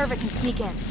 Minerva can sneak in.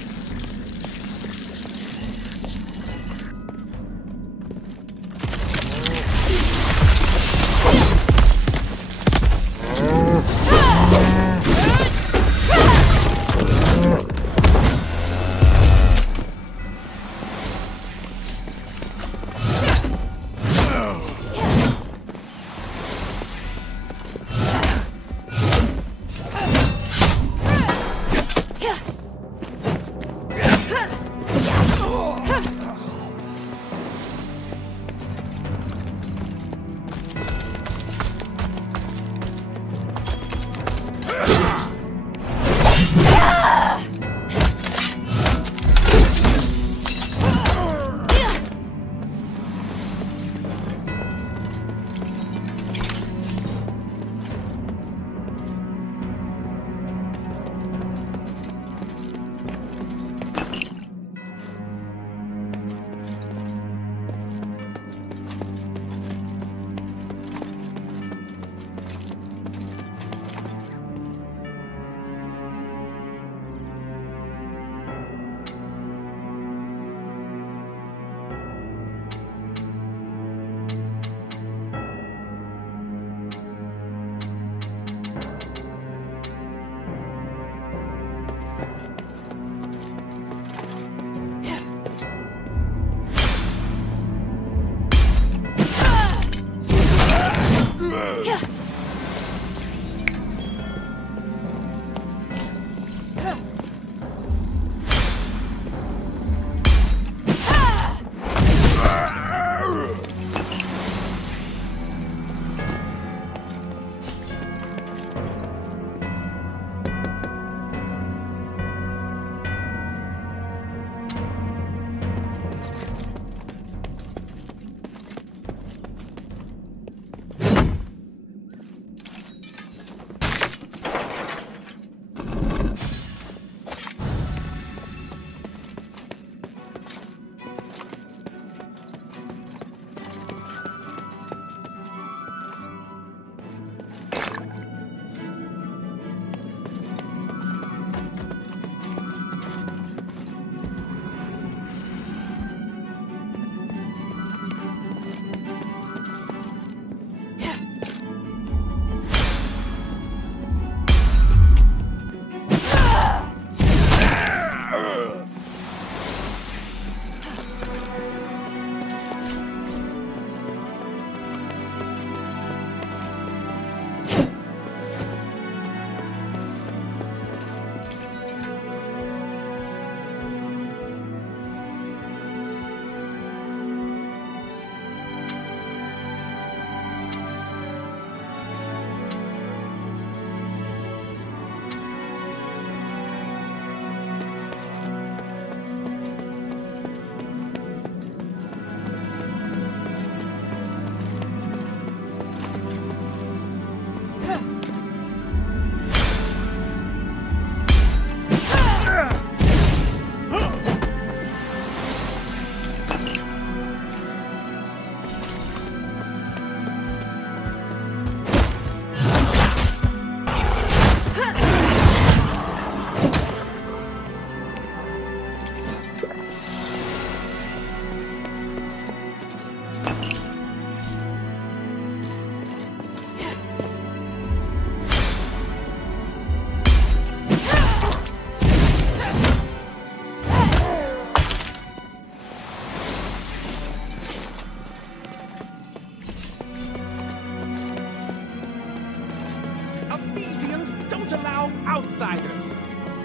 outsiders.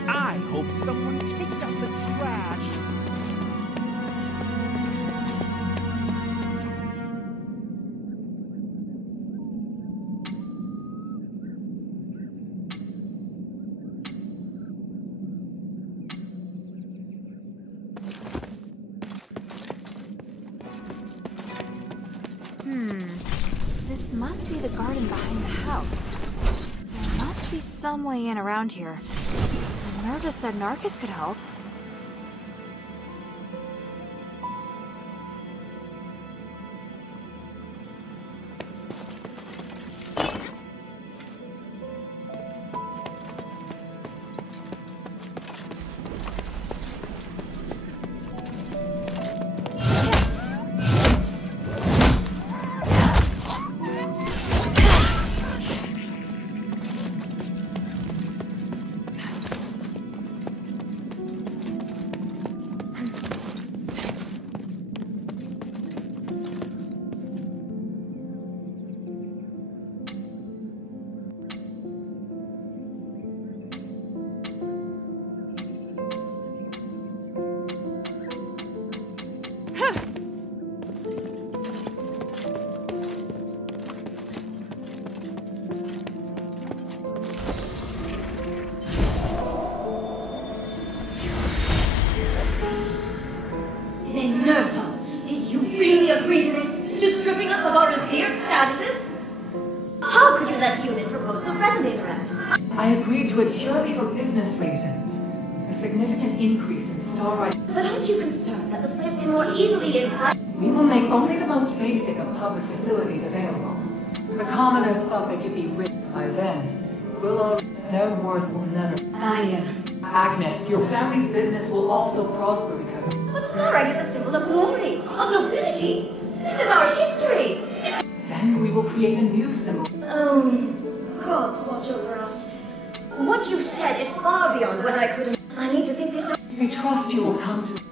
I hope someone takes out the trash. This must be the garden behind the house. There must be some way in around here. Minerva said Narcus could help. agree to this? To stripping us of our revered statuses? How could you let Human propose the Resonator Act? I agreed to it purely for business reasons. A significant increase in star rights. But aren't you concerned that the slaves can more easily incite? We will make only the most basic of public facilities available. The commoners thought they could be rich by then. Their worth will never. Agnes, your family's business will also prosper because of. But Starlight is a symbol of glory, of nobility. This is our history. Then we will create a new symbol. Oh, gods watch over us. What you said is far beyond what I could. I need to think this over. I trust you will come to.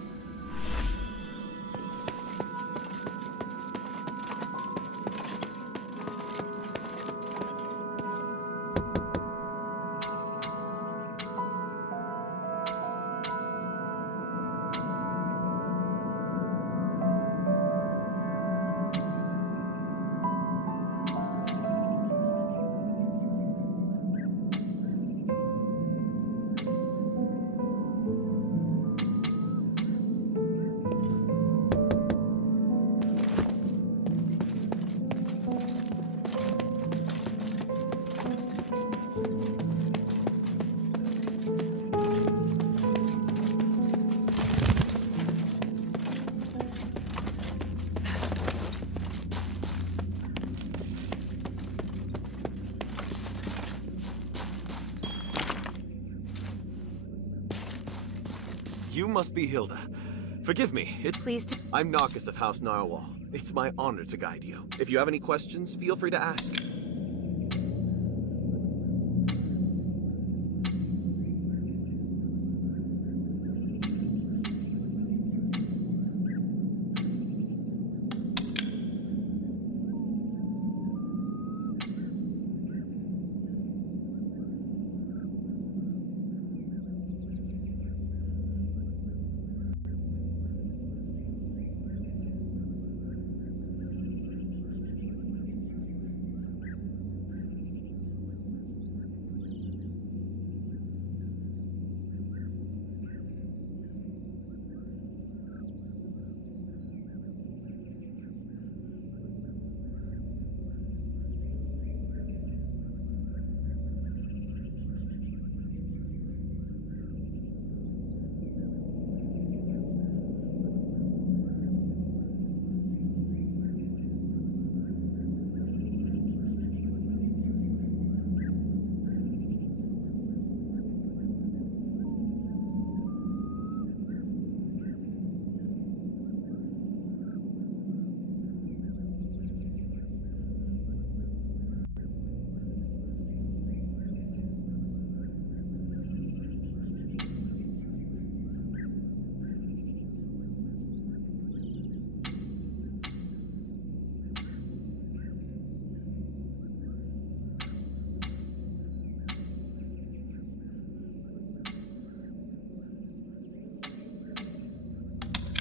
You must be Hilda. Forgive me, Please do. I'm Narcus of House Narwhal. It's my honor to guide you. If you have any questions, feel free to ask.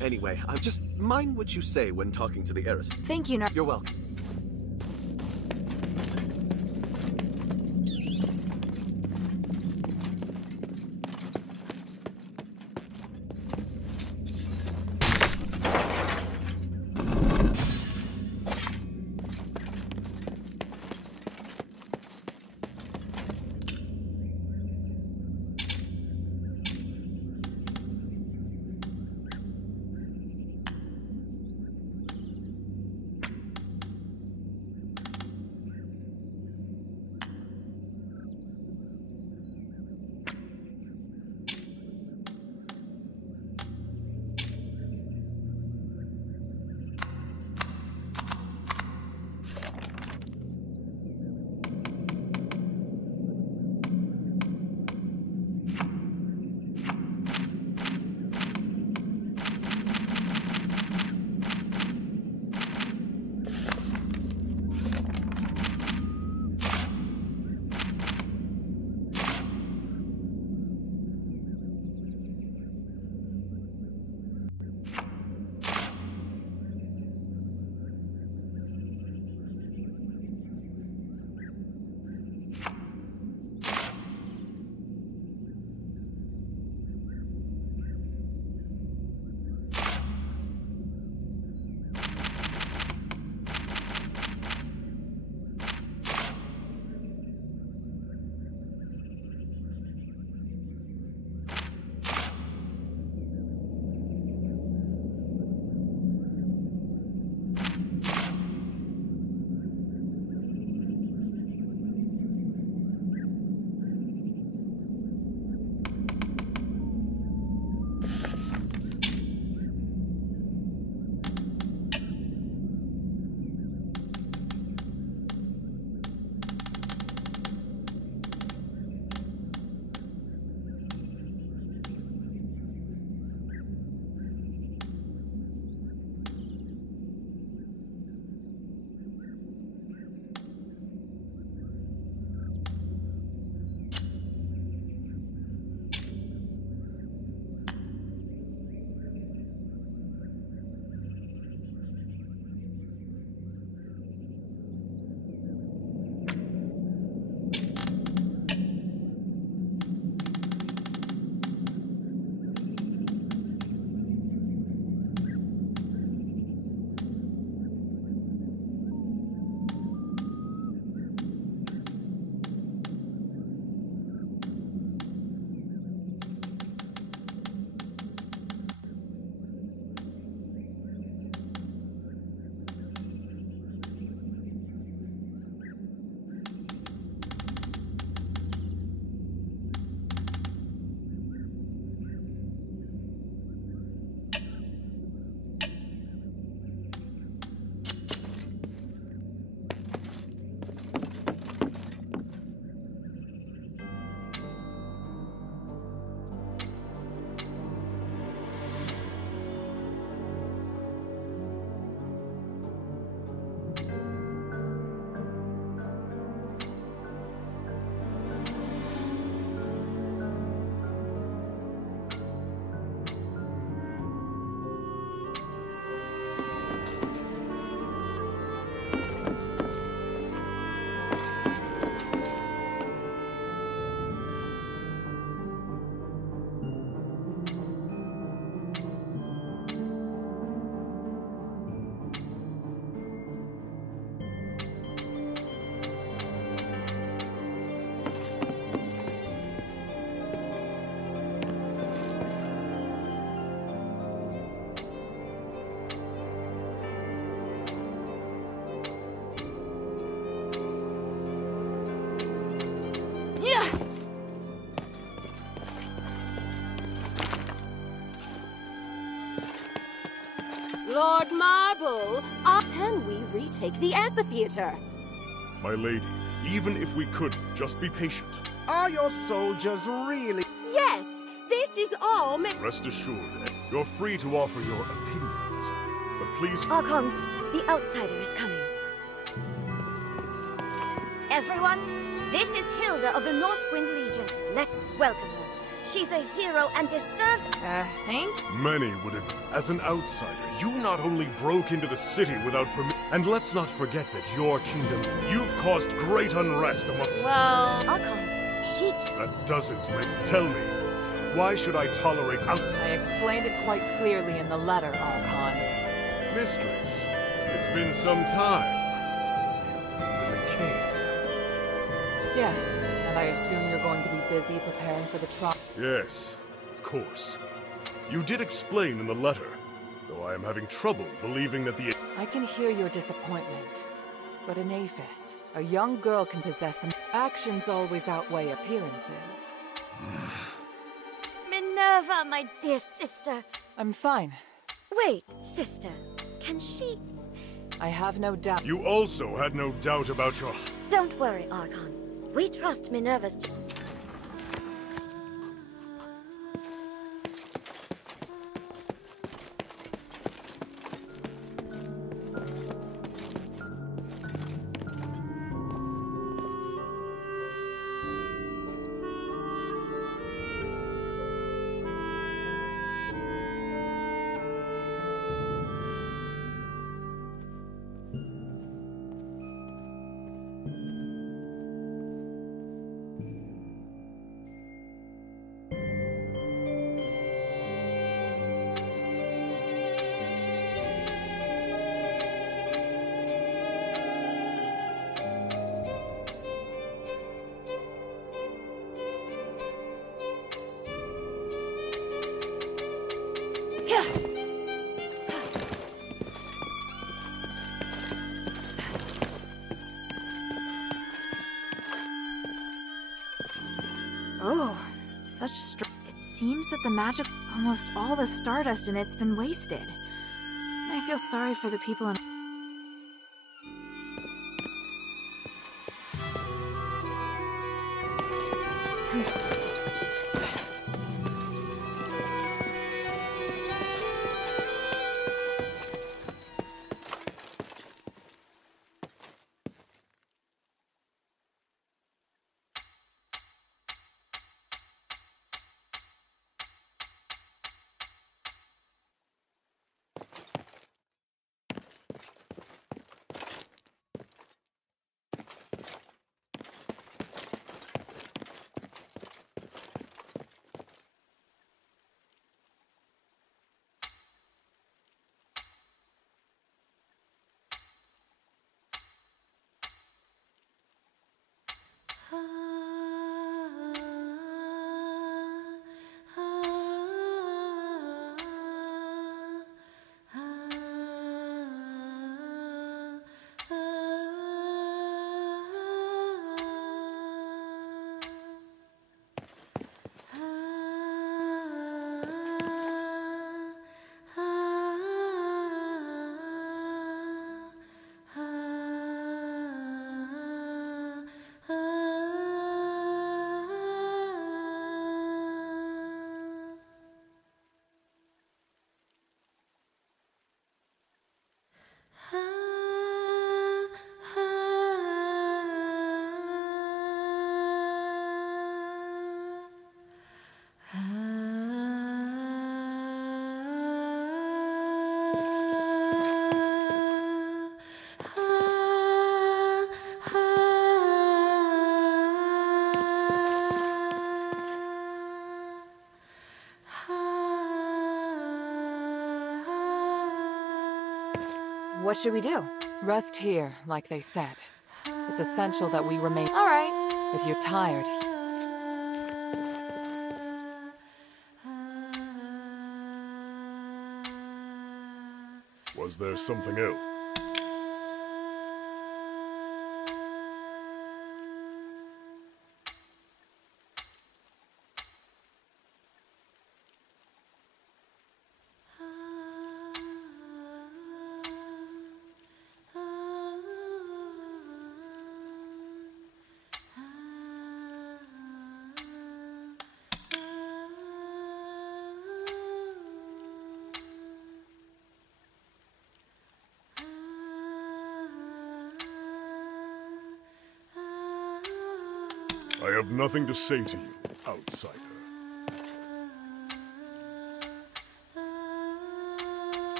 Anyway, just mind what you say when talking to the heiress. Thank you, You're welcome. that marble. Can we retake the amphitheater? My lady, even if we could, just be patient. Are your soldiers really? Yes, this is all Rest assured, you're free to offer your opinions. But please... Archon, the outsider is coming. Everyone, this is Hilda of the Northwind Legion. Let's welcome her. She's a hero and deserves... Thanks? Many would agree. As an outsider, you not only broke into the city without permission, and let's not forget that your kingdom, you've caused great unrest among... Well... Archon, she... That doesn't make... Tell me, why should I tolerate... I explained it quite clearly in the letter, Archon. Mistress, it's been some time. You really came. Yes, and I assume you're going to be busy preparing for the trial. Yes, of course. You did explain in the letter, though I am having trouble believing that the... I can hear your disappointment, but in Aphis, a young girl can possess some... Actions always outweigh appearances. Minerva, my dear sister. I'm fine. Wait, sister. Can she... I have no doubt. You also had no doubt about your... Don't worry, Archon. We trust Minerva's... Oh, such It seems that the magic... Almost all the stardust in it's been wasted. I feel sorry for the people in... What should we do? Rest here, like they said. It's essential that we remain... All right. If you're tired... Was there something else? have nothing to say to you, outsider.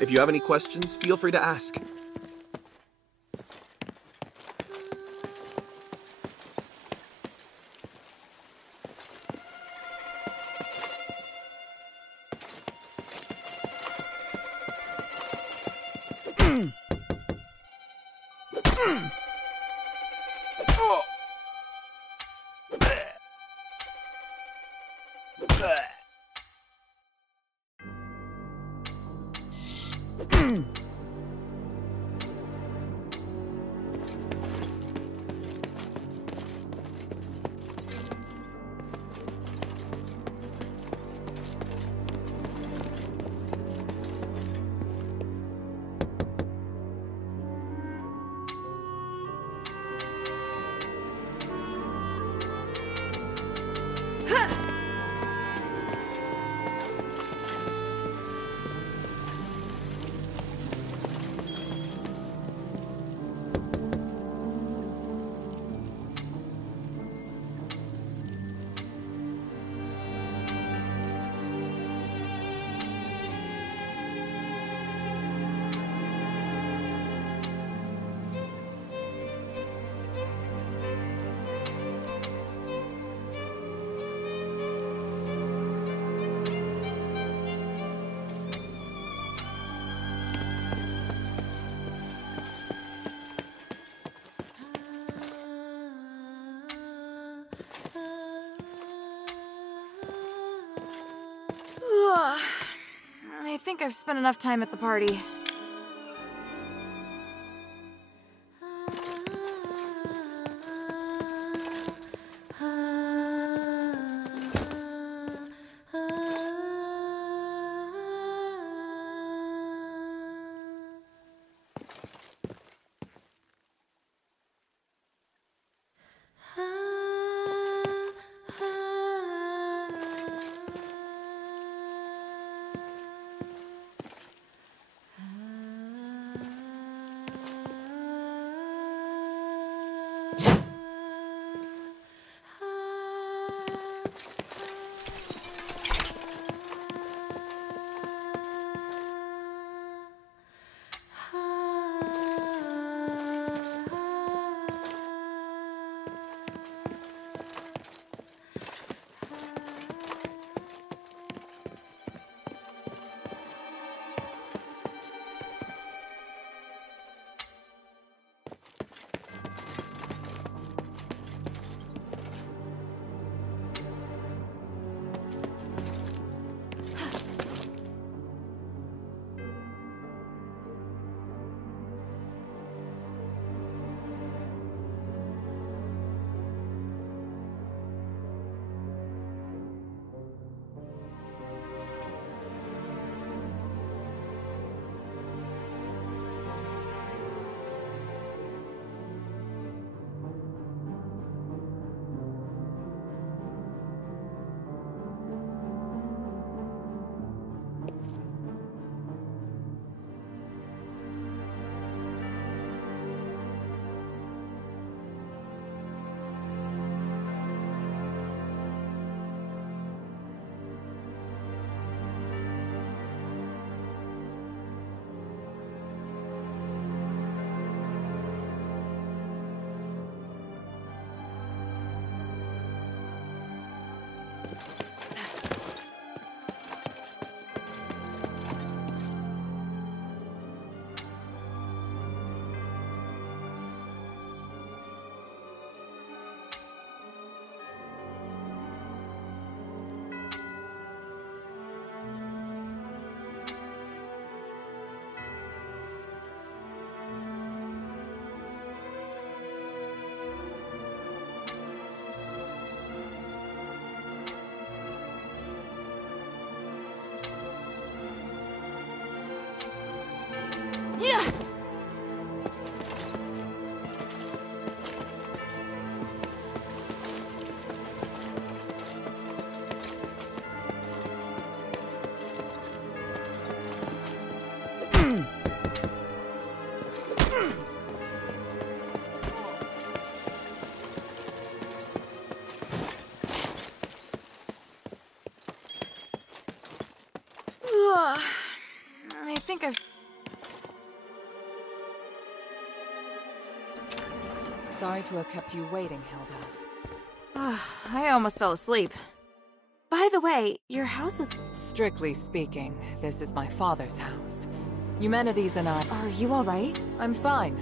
If you have any questions, feel free to ask. I think I've spent enough time at the party. Sorry to have kept you waiting, Hilda. I almost fell asleep. By the way, your house is... Strictly speaking, this is my father's house. Humanities and I... Are you alright? I'm fine.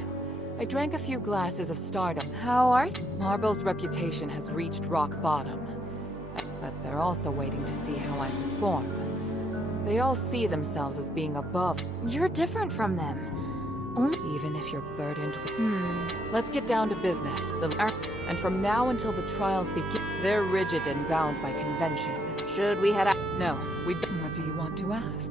I drank a few glasses of stardom. How are... Marble's reputation has reached rock bottom. But they're also waiting to see how I perform. They all see themselves as being above. You're different from them. Only... Even if you're burdened with... Let's get down to business. And from now until the trials begin, they're rigid and bound by convention. Should we head out? No, we... What do you want to ask?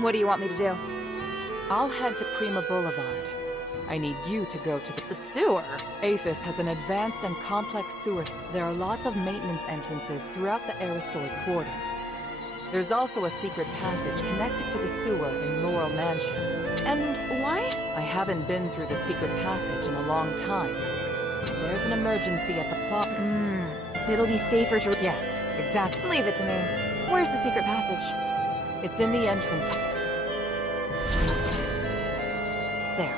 What do you want me to do? I'll head to Prima Boulevard. I need you to go to The sewer? Aphis has an advanced and complex sewer. There are lots of maintenance entrances throughout the Aristoid Quarter. There's also a secret passage connected to the sewer in Laurel Mansion. And why? I haven't been through the secret passage in a long time. There's an emergency at the plot. It'll be safer to... Yes, exactly. Leave it to me. Where's the secret passage? It's in the entrance. There.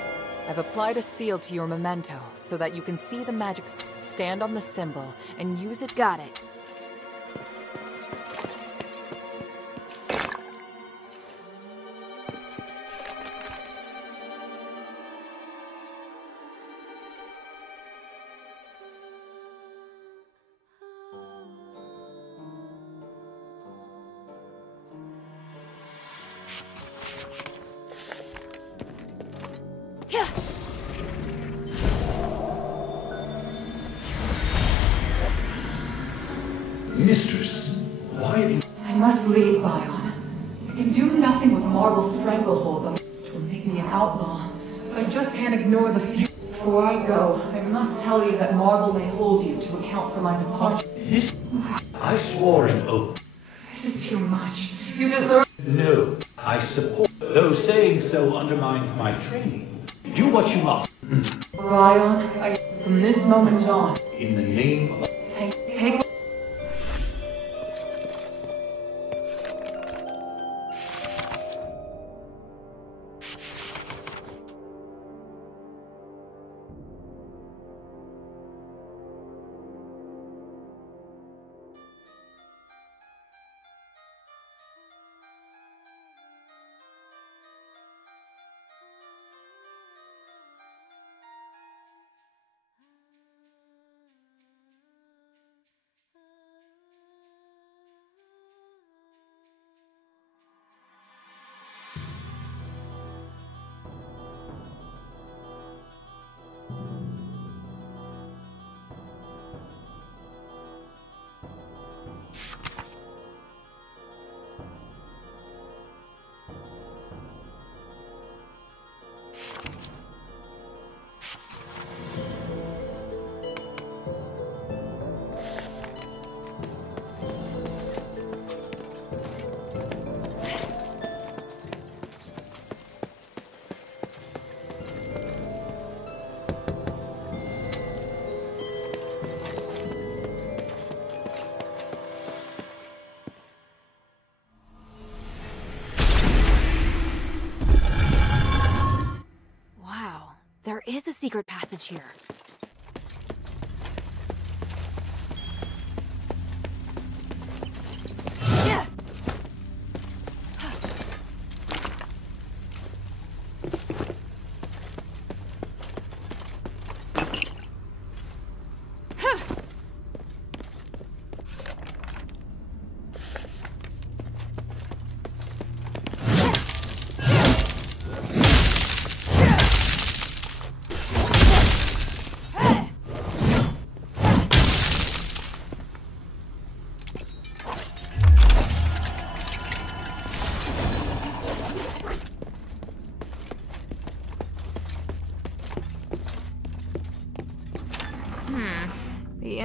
I've applied a seal to your memento so that you can see the magic. Stand on the symbol and use it. Got it. Mistress, why have you... I must leave, Bion. I can do nothing with Marble's stranglehold on... It will make me an outlaw. But I just can't ignore the future. Before I go, I must tell you that Marble may hold you to account for my departure. I swore an oath. This is too much. You deserve... No, I support. Though saying so undermines my training. Do what you must. Bion, from this moment on... In the name of... Take... There is a secret passage here. Yeah.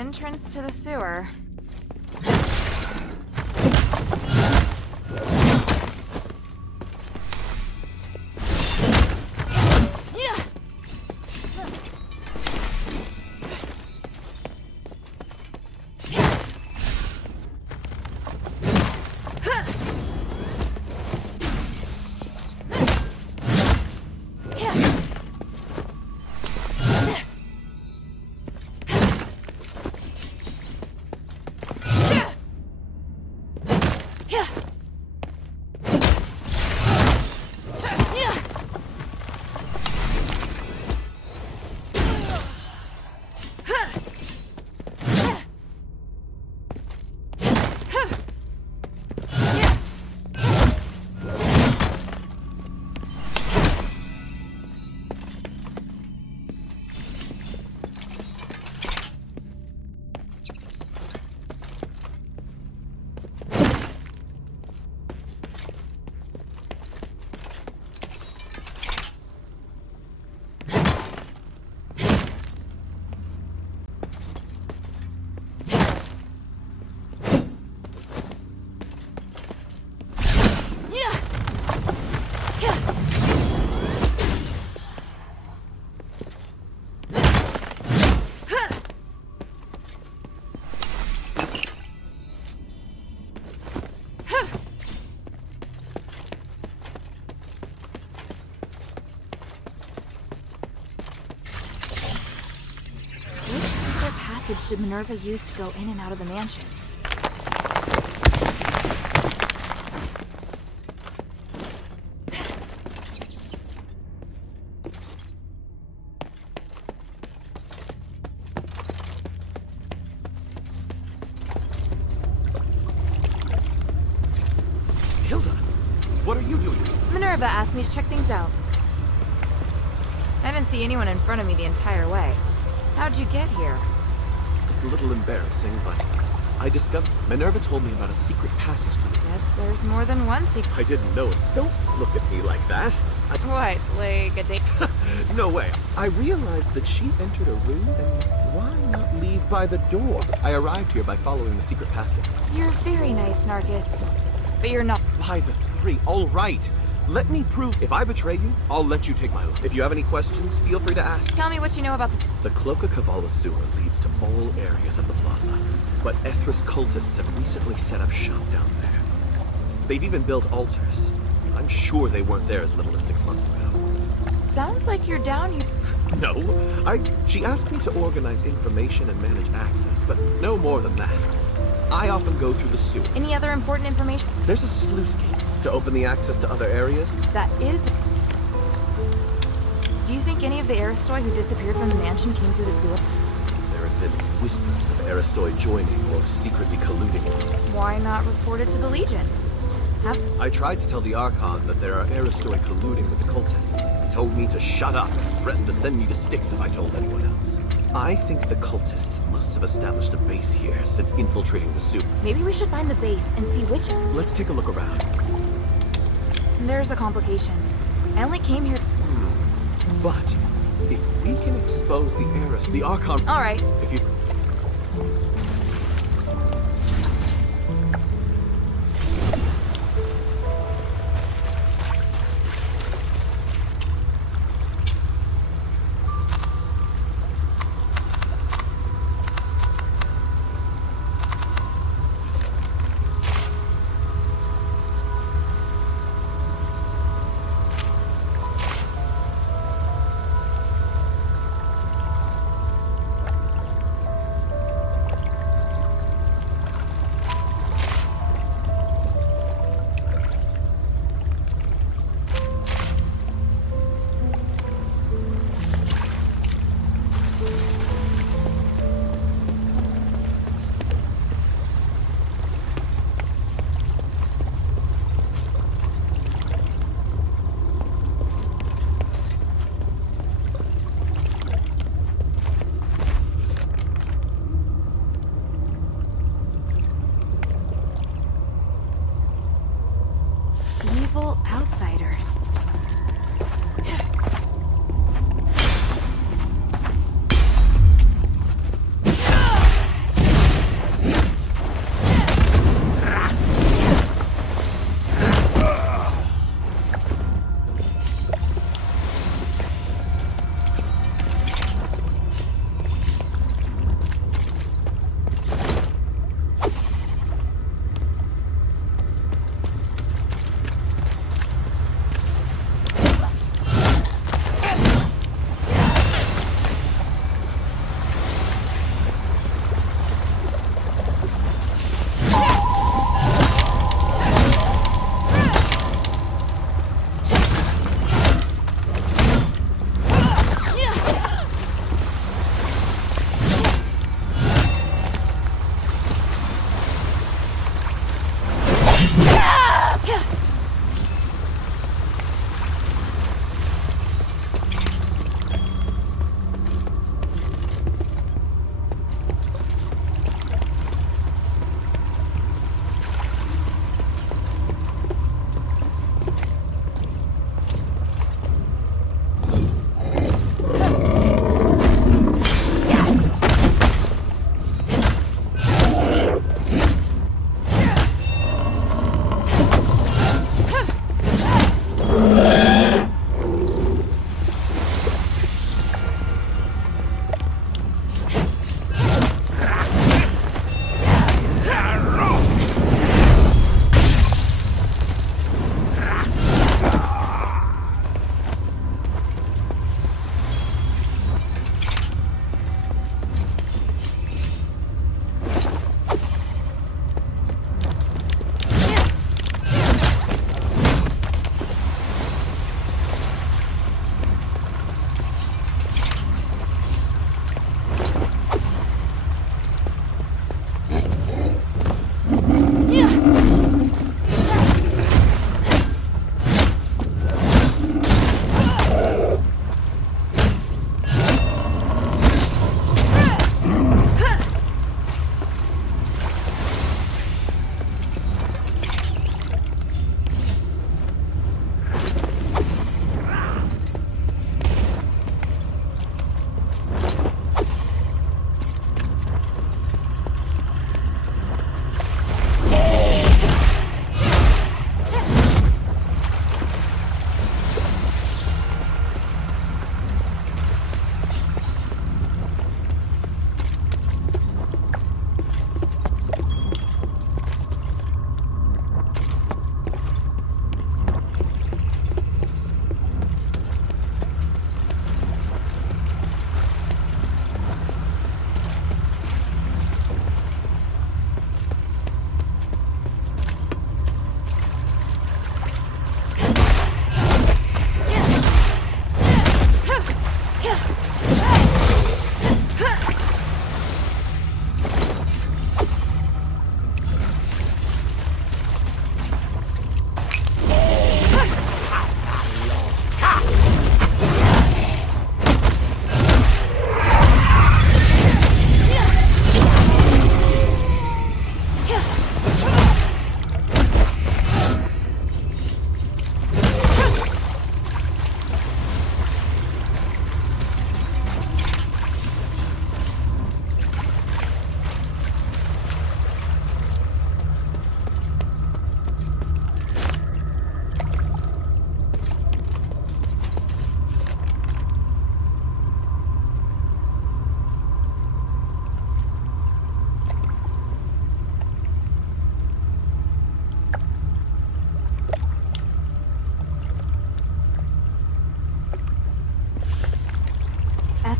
entrance to the sewer. Did Minerva use to go in and out of the mansion? Hilda, what are you doing? Minerva asked me to check things out. I didn't see anyone in front of me the entire way. How'd you get here? It's a little embarrassing, but I discovered Minerva told me about a secret passage. Guess there's more than one secret. I didn't know it. Don't look at me like that. What, like a date? No way. I realized that she entered a room, and why not leave by the door? I arrived here by following the secret passage. You're very nice, Narcus. But you're not. By the three. All right. Let me prove. If I betray you, I'll let you take my life. If you have any questions, feel free to ask. Tell me what you know about this. The Cloaca Cavala sewer leads to all areas of the plaza, but Ethris cultists have recently set up shop down there. They've even built altars. I'm sure they weren't there as little as 6 months ago. Sounds like you're down here. No, she asked me to organize information and manage access, but no more than that. I often go through the sewer. Any other important information? There's a sluice gate to open the access to other areas. That is... Do you think any of the Aristoi who disappeared from the mansion came through the sewer? There have been whispers of Aristoi joining or secretly colluding. Why not report it to the Legion? I tried to tell the Archon that there are Aristoi colluding with the cultists. He told me to shut up and threatened to send me to Styx if I told anyone else. I think the cultists must have established a base here since infiltrating the sewer. Maybe we should find the base and see which... Let's take a look around. There's a complication. I only came here... But if we can expose the Archon... All right. If you...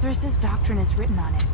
Mithras' doctrine is written on it.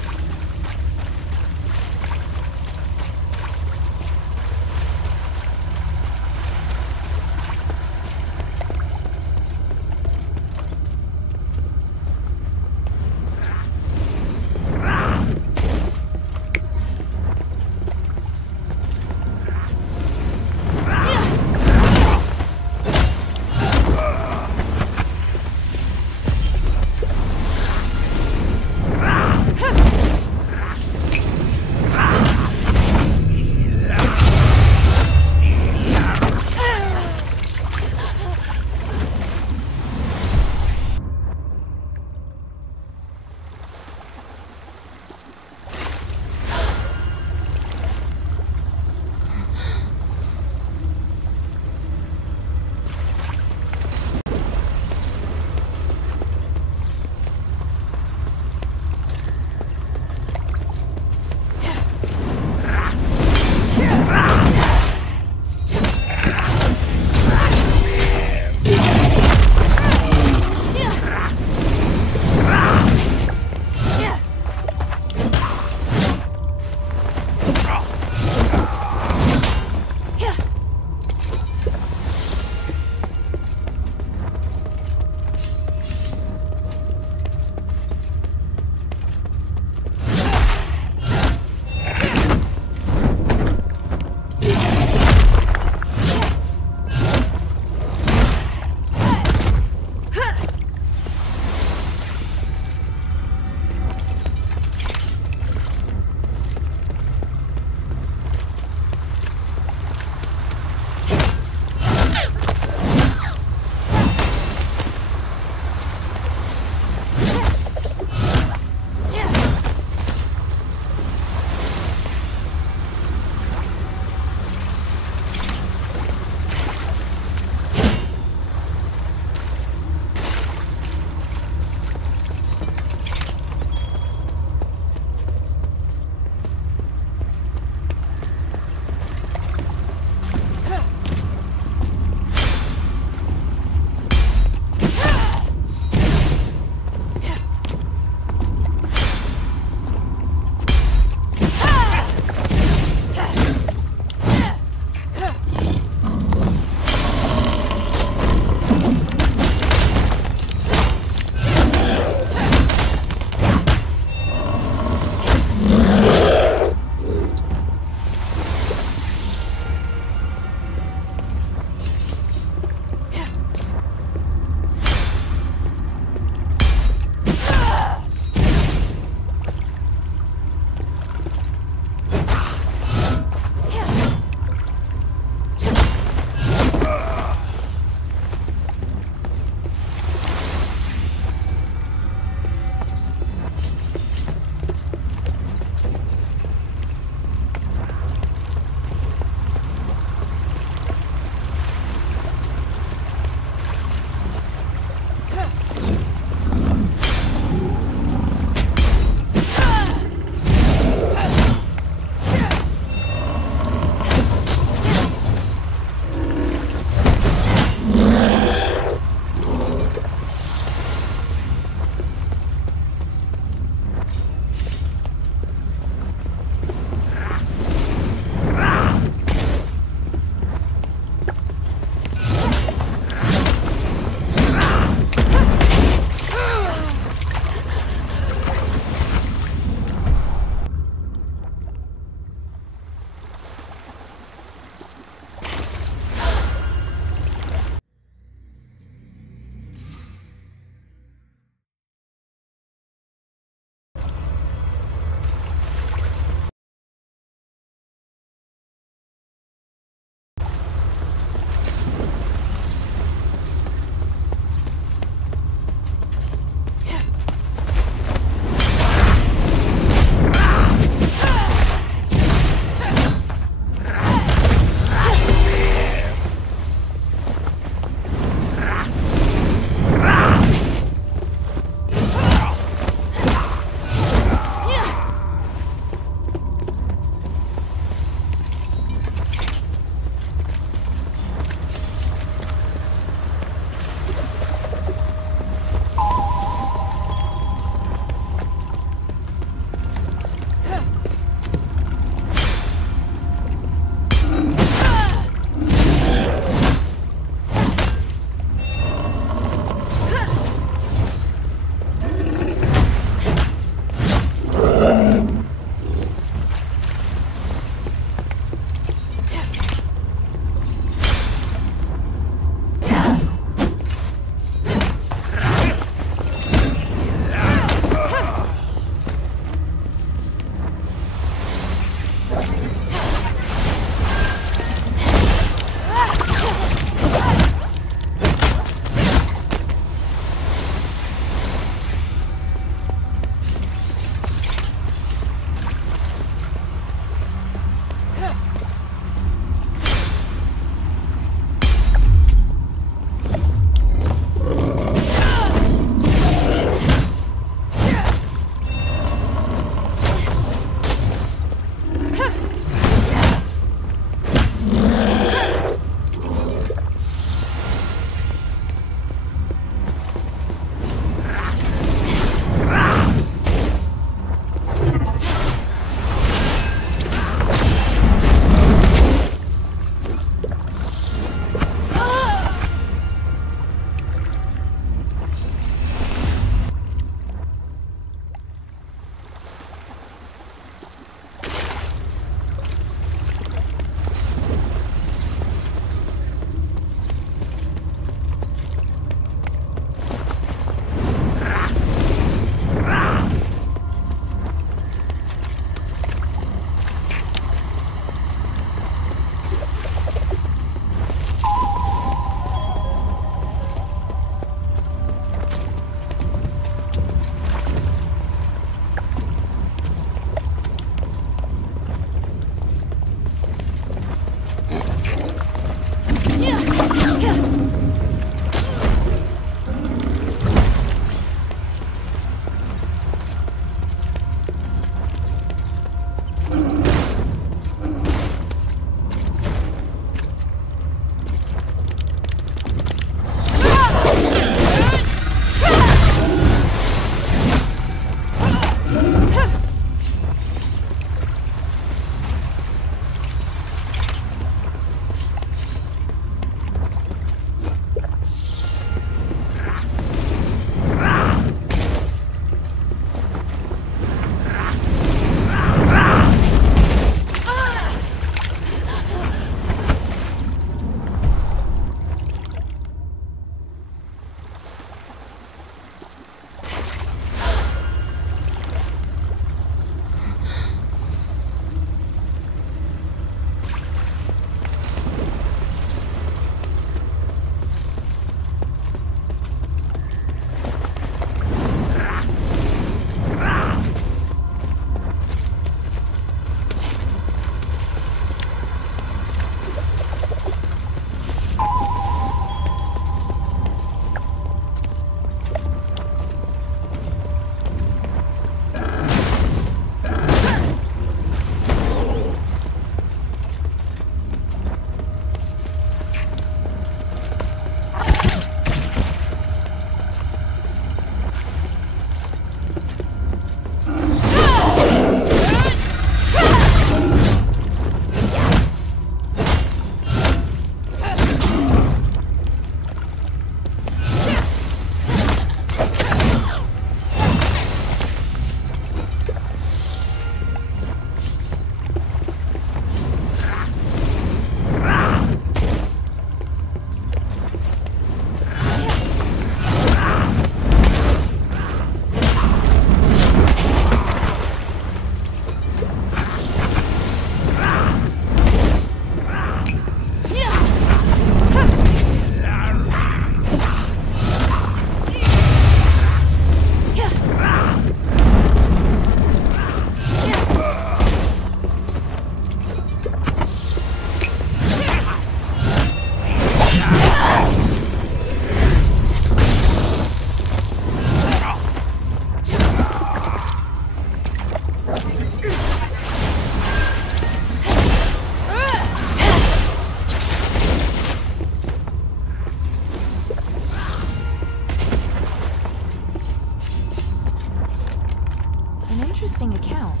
interesting account.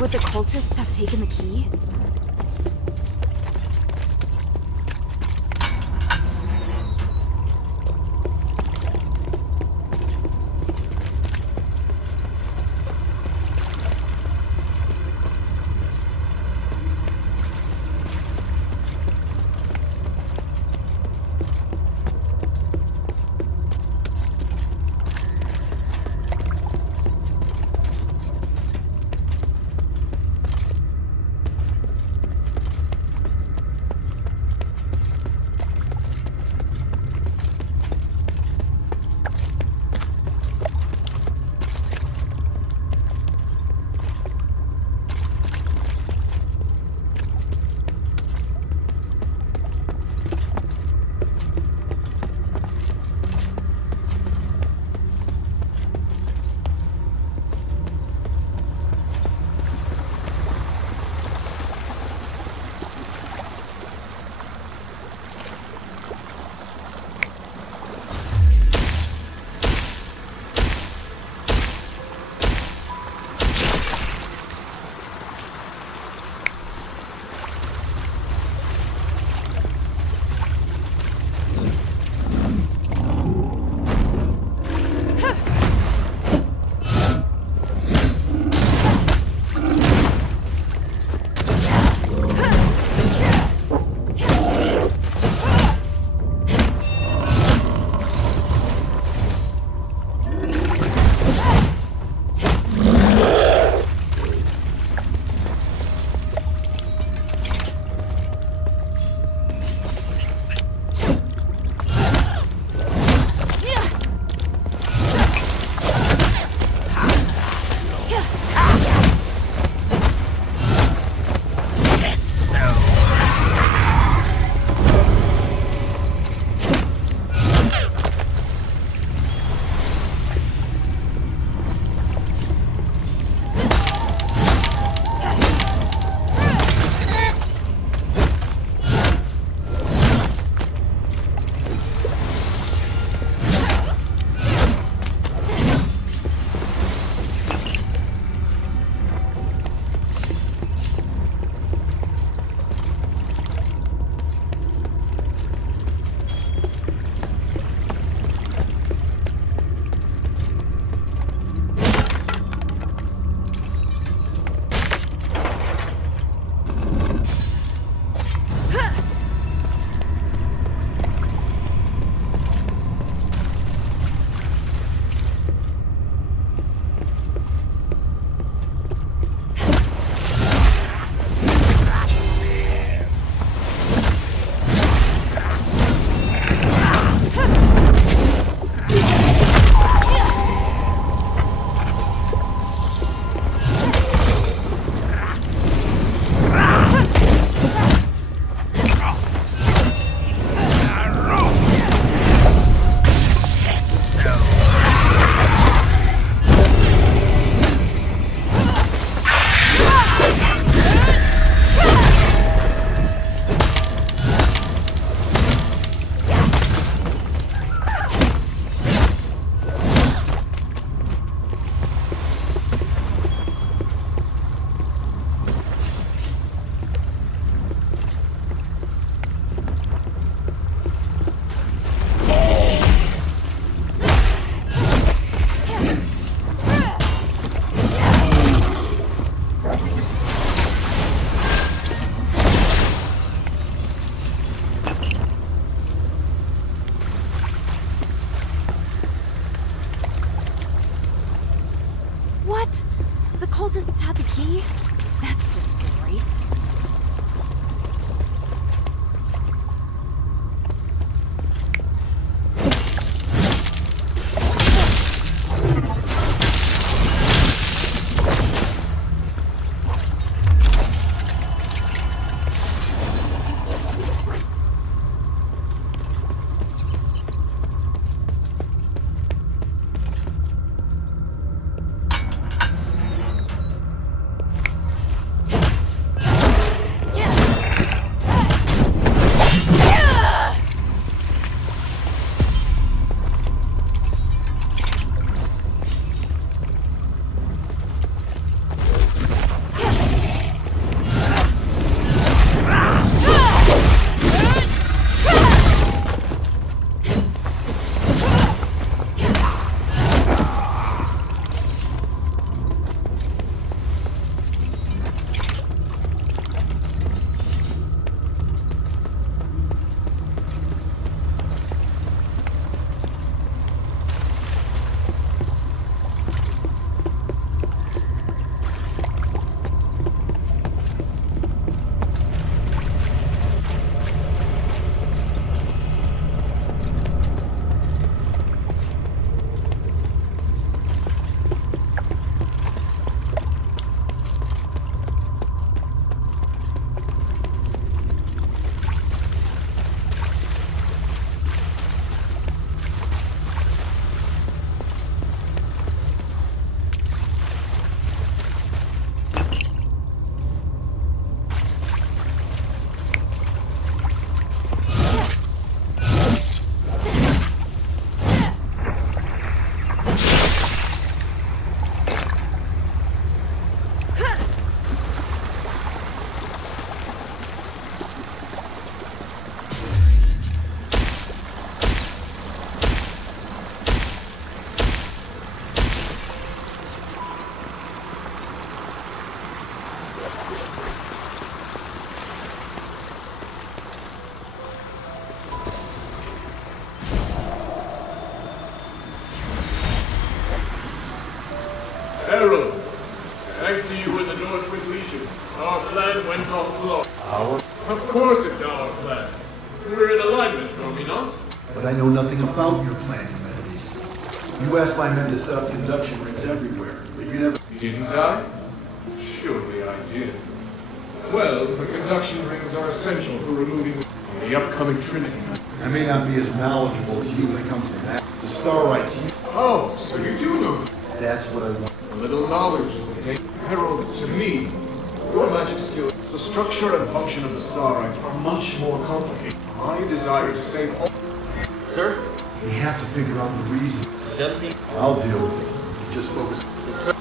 Would the cultists have taken the key? The cultists had the key? That's just great. Herald, thanks to you and the Northwind Legion, our plan went off flawless. Our? Of course it's our plan. We're in alignment, are we not? But I know nothing about your plan, Humanities. You asked my men to set up conduction rings everywhere, but you never... Didn't I? Surely I did. Well, the conduction rings are essential for removing the upcoming Trinity. I may not be as knowledgeable as you when it comes to that. The Starrights, you... Oh, so you do know. That's what I want. A little knowledge is the take. Herald, to me, your magic skills, the structure and function of the Starrights are much more complicated. I desire to save all... Sir? We have to figure out the reason. I'll deal with it. Just focus. Sir.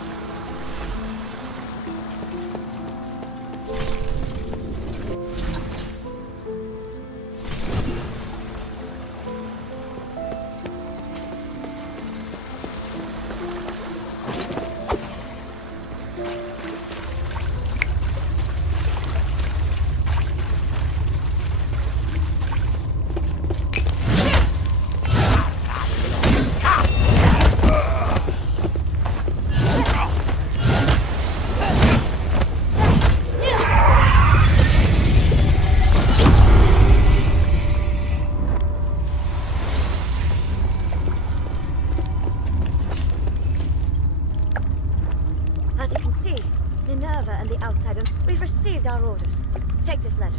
As you can see, Minerva and the Outsider, we've received our orders. Take this letter.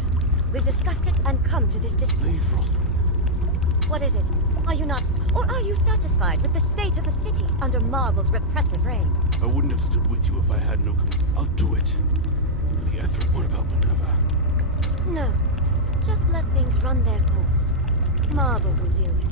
We've discussed it and come to this decision. Lady Frostwind. What is it? Are you not, or are you satisfied with the state of the city under Marvel's repressive reign? I wouldn't have stood with you if I had no... I'll do it. The Ether, what about Minerva? No. Just let things run their course. Marvel will deal with it.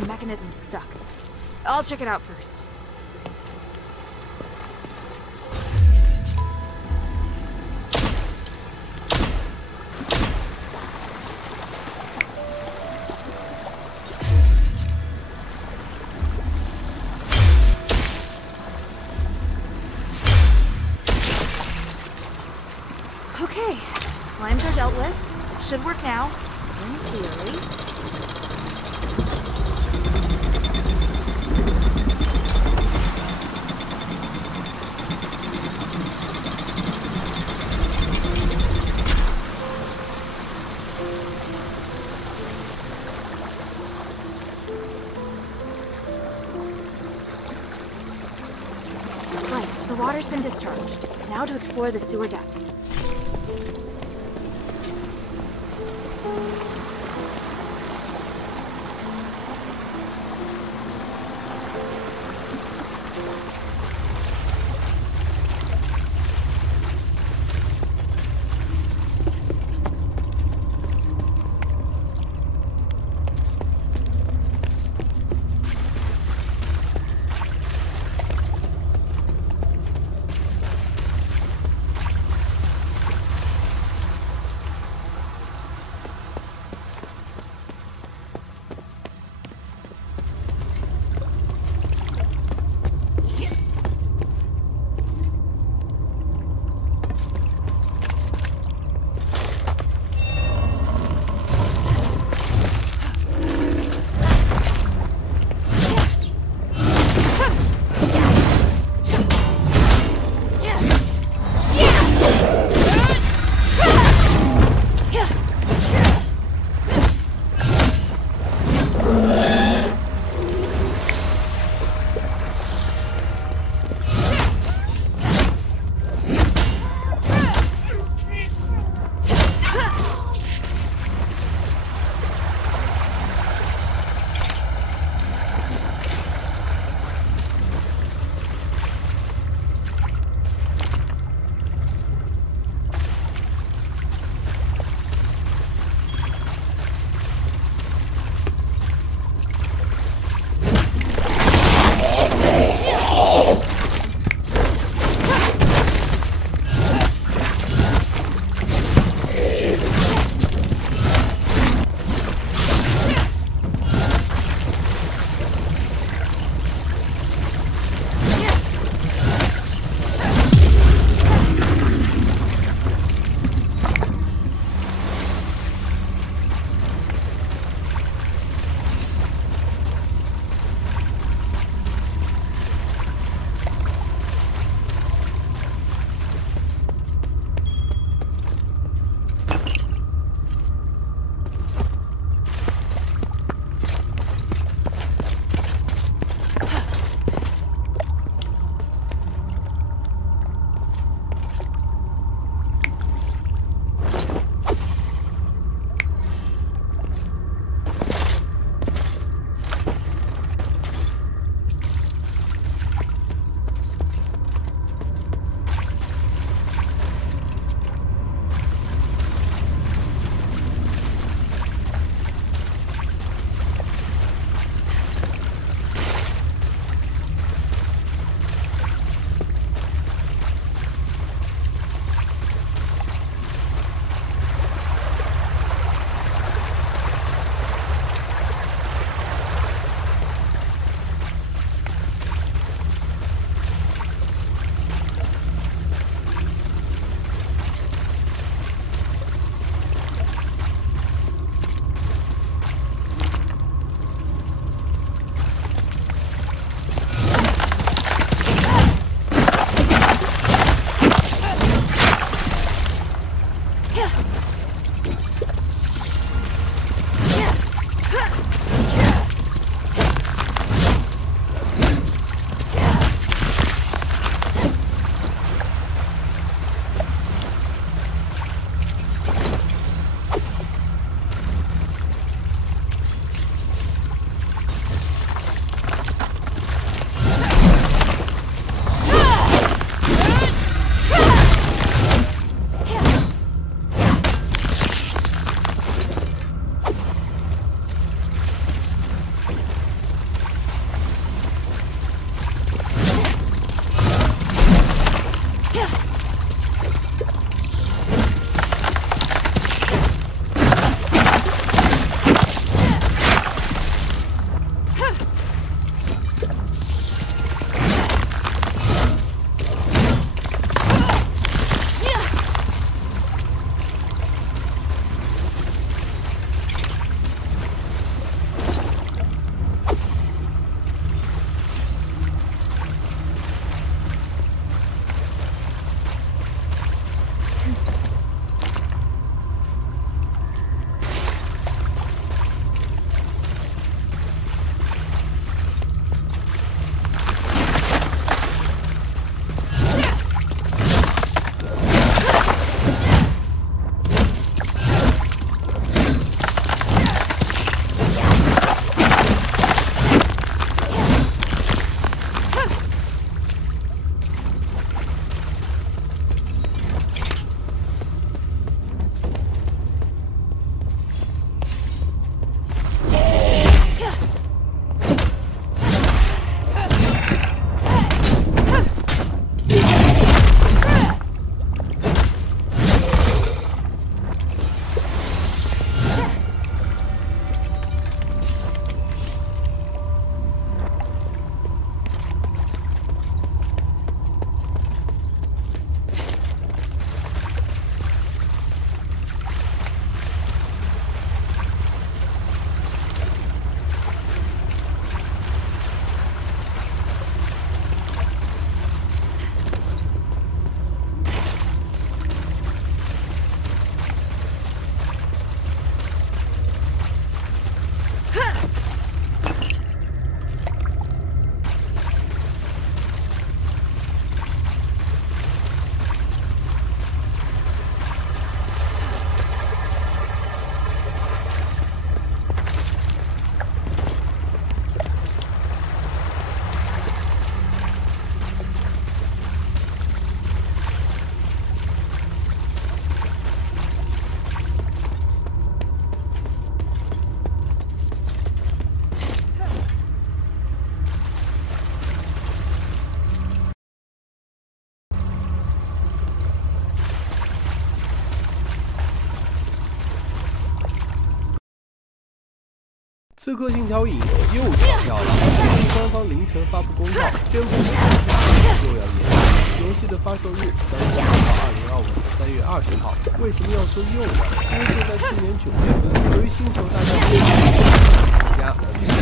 the mechanism's stuck. I'll check it out first. Okay, slimes are dealt with. It should work now, in theory. Right, the water's been discharged. Now to explore the sewer depths. 刺客信条影又跳票了。官方凌晨发布公告，宣布又要延期，游戏的发售日将延到2025年3月20号。为什么要说又呢？因为就在去年9月份，由于星球大战家，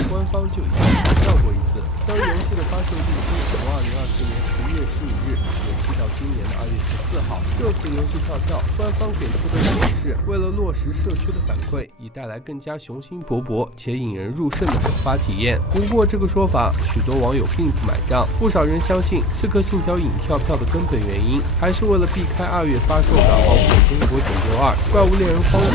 官方就已经跳过一次，将游戏的发售日期从2024年11月15日延期到今年的2月14号。这次游戏跳票，官方给出的理由是为了落实社区的反馈，以带来更加雄心勃勃且引人入胜的首发体验。不过这个说法，许多网友并不买账，不少人相信《刺客信条：影》跳票的根本原因，还是为了避开2月发售的包括《中国拯救2》《怪物猎人荒野》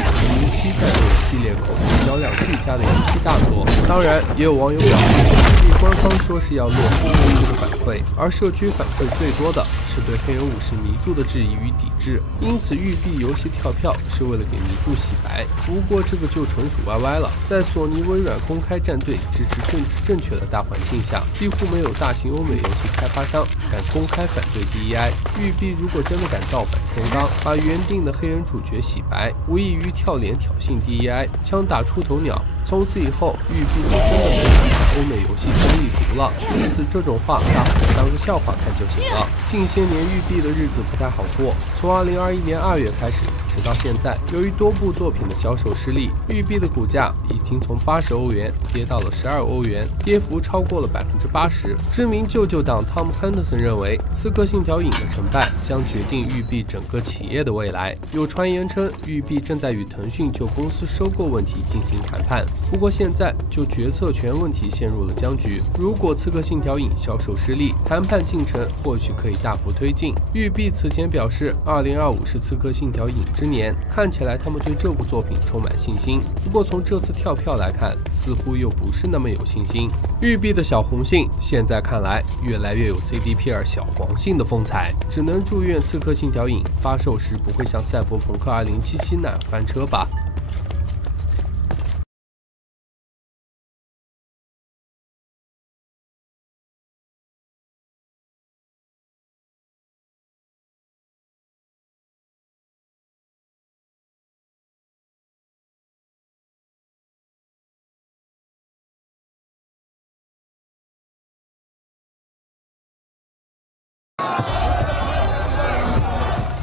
2007在这个系列口碑销量最佳的游戏大作。当然，也有网友表示，官方说是要落实社区的反馈，而社区反馈最多的是对黑人武士迷住的质疑与抵制，因此育碧游戏跳票是为了给迷住洗白。不过这个就纯属歪歪了，在索尼、微软公开站队支持政治正确的大环境下，几乎没有大型欧美游戏开发商敢公开反对 DEI。育碧如果真的敢造反天罡，把原定的黑人主角洗白，无异于跳脸挑衅 DEI， 枪打出头鸟。从此以后，育碧就真的能把欧美游戏圈立足了，因此这种话大伙当个笑话看就行了。近些年育碧的日子不太好过，从2021年2月开始，直到现在，由于多部作品的销售失利，育碧的股价已经从80欧元跌到了12欧元，跌幅超过了80%。知名舅舅党 Tom Henderson 认为，《刺客信条：影》的成败将决定育碧整个企业的未来。有传言称，育碧正在与腾讯就公司收购问题进行谈判。不过现在就决策权问题陷入了僵局。如果《刺客信条：影》销售失利，谈判进程或许可以大幅推进。育碧此前表示，2025是《刺客信条：影》之年，看起来他们对这部作品充满信心。不过从这次跳票来看，似乎又不是那么有信心。育碧的小红杏现在看来越来越有 CDPR 小黄杏的风采，只能祝愿《刺客信条：影》发售时不会像《赛博朋克2077》那样翻车吧。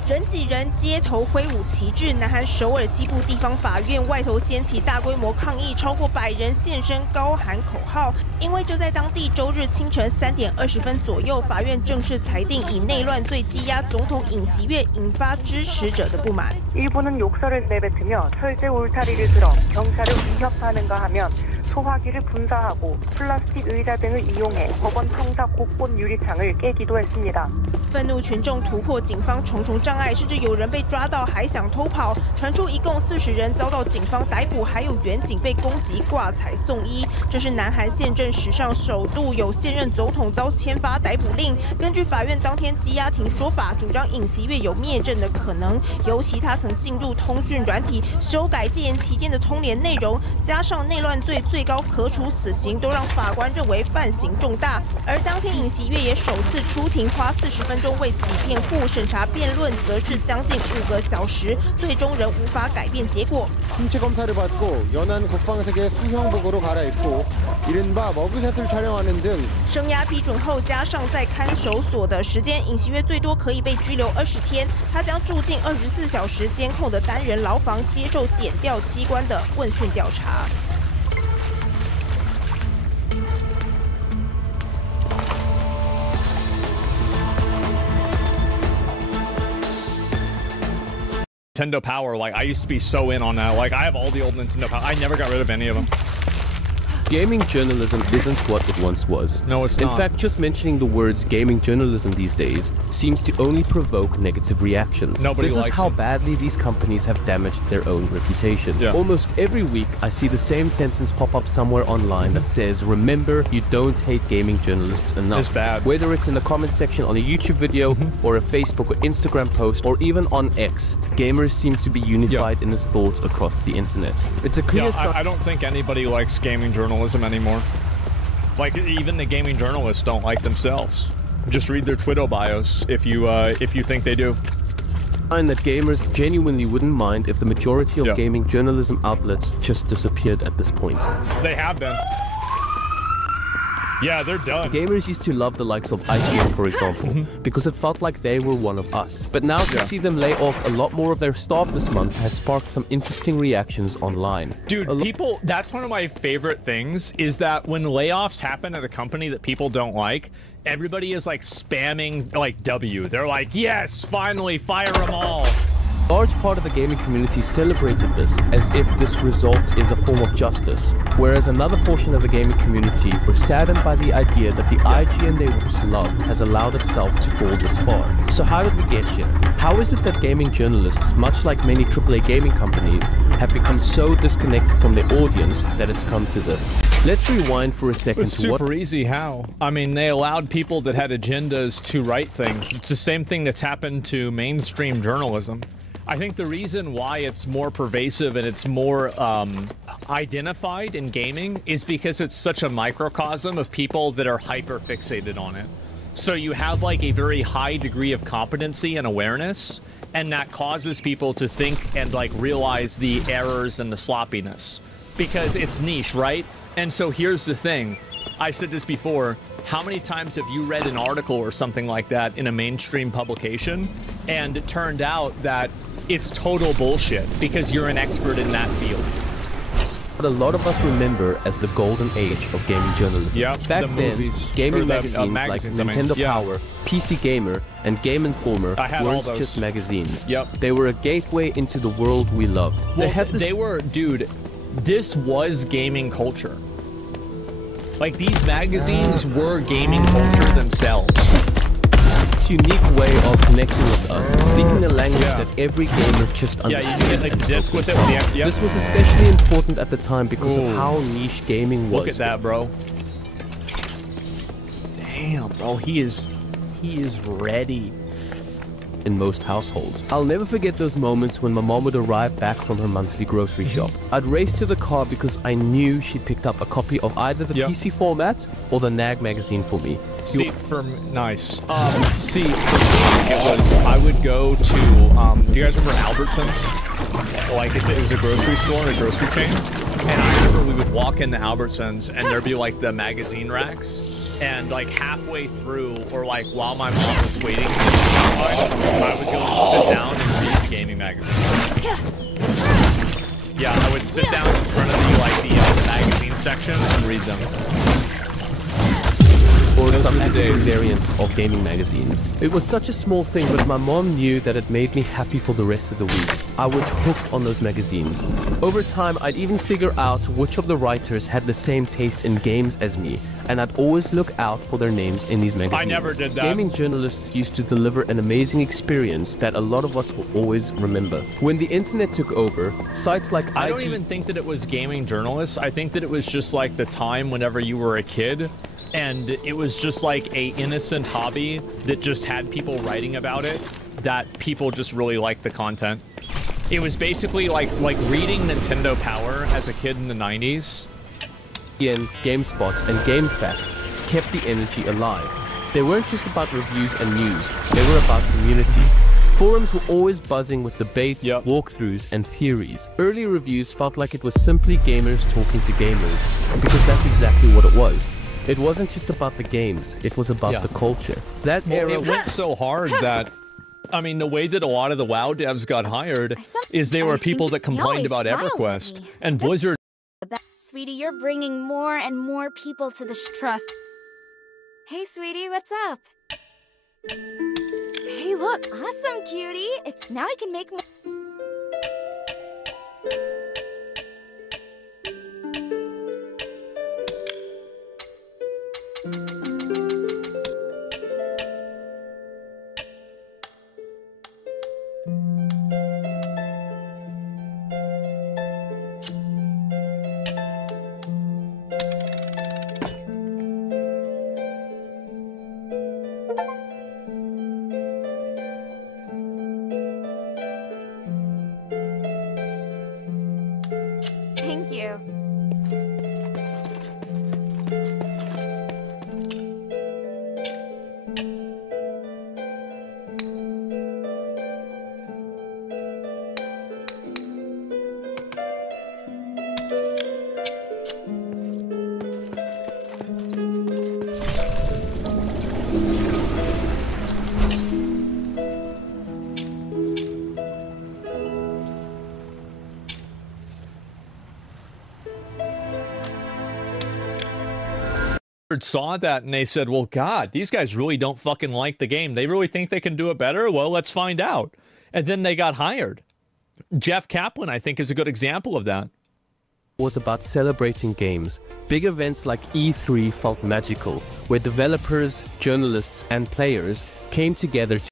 人挤人，街头挥舞旗帜。南韩首尔西部地方法院外头掀起大规模抗议，超过100人现身，高喊口号。因为就在当地周日清晨3点20分左右，法院正式裁定以内乱罪羁押总统尹锡悦，引发支持者的不满。일본은 욕설을 내뱉으며 철제 울타리를 들어 경찰을 위협하는가 하면 소화기를 분사하고 플라스틱 의자 등을 이용해 법원 평사 곳곳 유리창을 깨기도 했습니다. 愤怒群众突破警方重重障碍，甚至有人被抓到还想偷跑。传出一共40人遭到警方逮捕，还有远警被攻击挂彩送医。这是南韩宪政史上首度有现任总统遭签发逮捕令。根据法院当天羁押庭说法，主张尹锡悦有灭证的可能，尤其他曾进入通讯软体修改戒严期间的通联内容，加上内乱罪最高可处死刑，都让法官认为犯行重大。而当天尹锡悦也首次出庭，花40分钟为自己辩护，审查辩论则是将近5个小时，最终仍无法改变结果。 신체 검사를 받고 연안 국방색의 수형복으로 갈아입고 이른바 머그샷을 촬영하는 등 生涯批准后，加上在看守所的时间，尹锡悦最多可以被拘留20天。他将住进24小时监控的单人牢房，接受检调机关的问讯调查。 Nintendo Power, like I used to be so in on that. Like I have all the old Nintendo Power. I never got rid of any of them. Gaming journalism isn't what it once was. No, it's not. not. In fact, just mentioning the words gaming journalism these days seems to only provoke negative reactions. Nobody likes likes how it. badly these companies have damaged their own reputation. Yeah. Almost every week, I see the same sentence pop up somewhere online that says, "Remember, you don't hate gaming journalists enough." It's bad. Whether it's in the comment section on a YouTube video, or a Facebook or Instagram post, or even on X, gamers seem to be unified in this thought across the internet. It's a clear sign. I don't think anybody likes gaming journalism anymore. Like even the gaming journalists don't like themselves. Just read their Twitter bios if you think they do. find that gamers genuinely wouldn't mind if the majority of gaming journalism outlets just disappeared at this point. They have been. Yeah, they're done. Gamers used to love the likes of IGN, for example, because it felt like they were one of us. But now to see them lay off a lot more of their staff this month has sparked some interesting reactions online. Dude, people, that's one of my favorite things, is that when layoffs happen at a company that people don't like, everybody is like spamming like W. They're like, yes, finally, fire them all. A large part of the gaming community celebrated this as if this result is a form of justice, whereas another portion of the gaming community were saddened by the idea that the IGN they once loved has allowed itself to fall this far. So how did we get here? How is it that gaming journalists, much like many AAA gaming companies, have become so disconnected from their audience that it's come to this? Let's rewind for a second It's super easy. How? I mean, they allowed people that had agendas to write things. It's the same thing that's happened to mainstream journalism. I think the reason why it's more pervasive and it's more identified in gaming is because it's such a microcosm of people that are hyper fixated on it. So you have like a very high degree of competency and awareness, and that causes people to think and like realize the errors and the sloppiness because it's niche, right? And so here's the thing. I said this before. How many times have you read an article or something like that in a mainstream publication and it turned out that it's total bullshit because you're an expert in that field? What a lot of us remember as the golden age of gaming journalism. Yep, Back the then, movies, gaming magazines like Nintendo Power, PC Gamer, and Game Informer weren't just magazines. Yep. They were a gateway into the world we loved. Well, they were, dude, this was gaming culture. Like, these magazines were gaming culture themselves. It's a unique way of connecting with us, speaking a language that every gamer just understood. Yeah, you can get like a disc with it. This was especially important at the time because of how niche gaming was. Look at that, bro. Damn, bro, he is ready. In most households. I'll never forget those moments when my mom would arrive back from her monthly grocery shop. I'd race to the car because I knew she'd picked up a copy of either the PC format or the NAG magazine for me. See, nice. See, for me, it was, I would go to, do you guys remember Albertsons? Like, it was a grocery store and a grocery chain. And I remember we would walk into Albertsons and there'd be like the magazine racks. And like halfway through, or like while my mom was waiting, I would go sit down and read the gaming magazine. Yeah, I would sit down in front of the magazine section and read them. Or some African variants of gaming magazines. It was such a small thing, but my mom knew that it made me happy for the rest of the week. I was hooked on those magazines. Over time, I'd even figure out which of the writers had the same taste in games as me, and I'd always look out for their names in these magazines. I never did that. Gaming journalists used to deliver an amazing experience that a lot of us will always remember. When the internet took over, sites like I don't even think that it was gaming journalists. I think that it was just like the time whenever you were a kid, and it was just like a innocent hobby that just had people writing about it, that people just really liked the content. It was basically like reading Nintendo Power as a kid in the 90s. GameSpot, and GameFAQs kept the energy alive. They weren't just about reviews and news, they were about community. Forums were always buzzing with debates, walkthroughs, and theories. Early reviews felt like it was simply gamers talking to gamers, because that's exactly what it was. It wasn't just about the games, it was about the culture. That era it went so hard that, I mean, the way that a lot of the WoW devs got hired is they were people that complained about EverQuest. And Blizzard... Sweetie, you're bringing more and more people to this trust. Hey, sweetie, what's up? Hey, look. Awesome, cutie. It's now I can make more... saw that and they said, well, God, these guys really don't fucking like the game. They really think they can do it better? Well, let's find out. And then they got hired. Jeff Kaplan, I think, is a good example of that. Was about celebrating games. Big events like E3 felt magical, where developers, journalists, and players came together to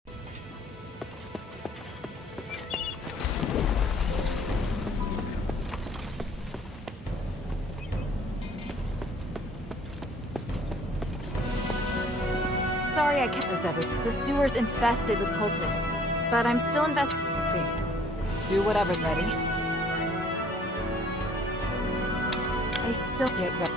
Sorry I kept this every. The sewer's infested with cultists, but I'm still investigating. Do whatever's ready. I still get ready.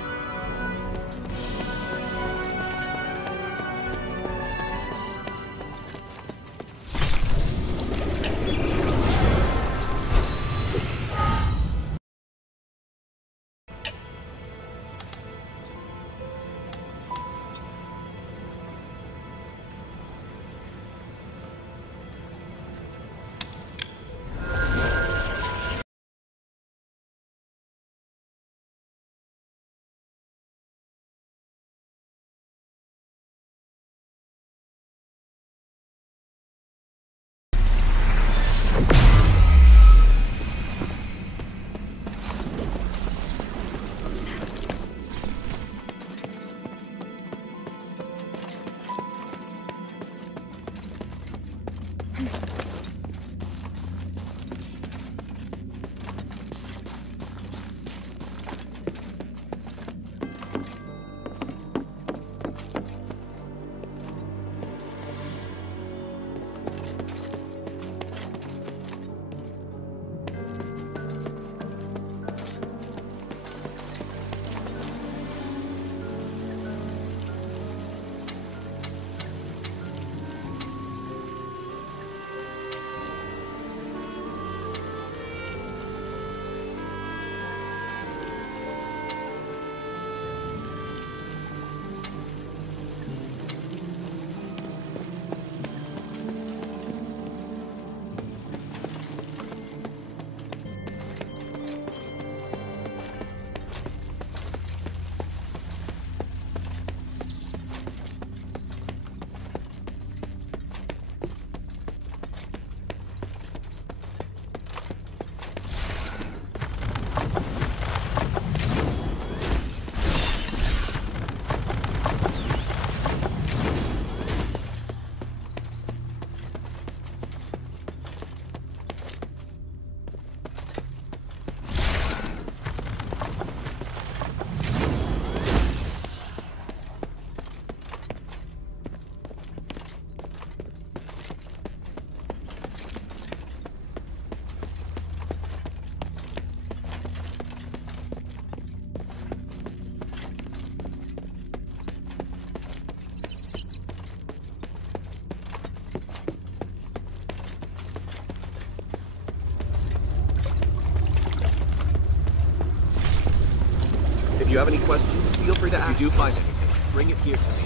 If you have any questions, feel free to ask. If you do find anything, bring it here to me.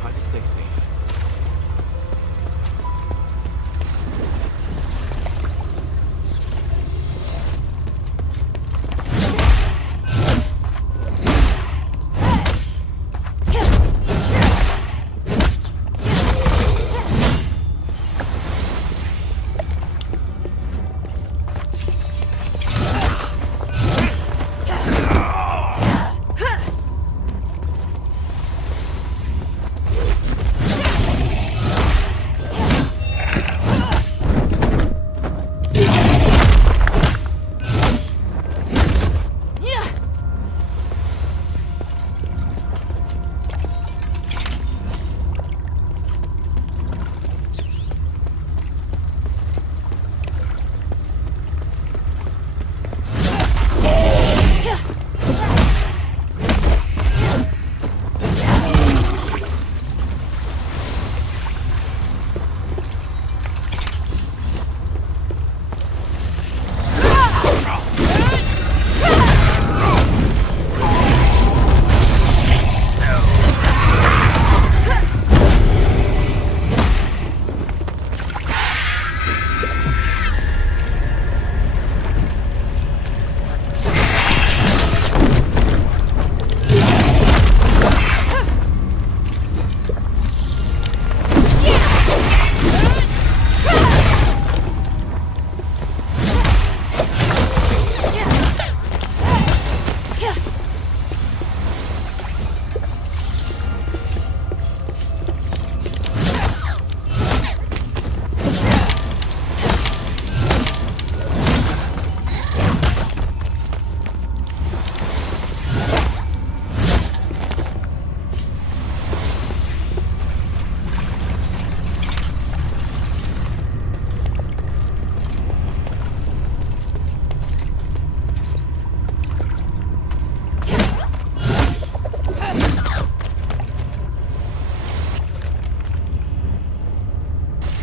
Try to stay safe.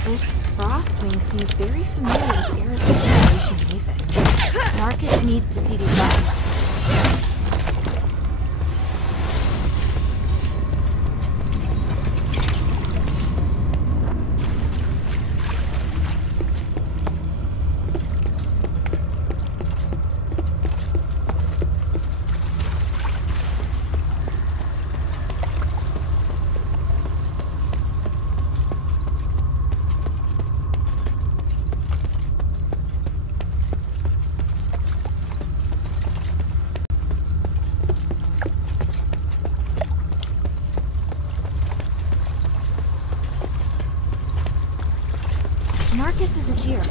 This Frostwing seems very familiar with Aerospace Operation Mavis. Marcus needs to see these documents. Marcus isn't here.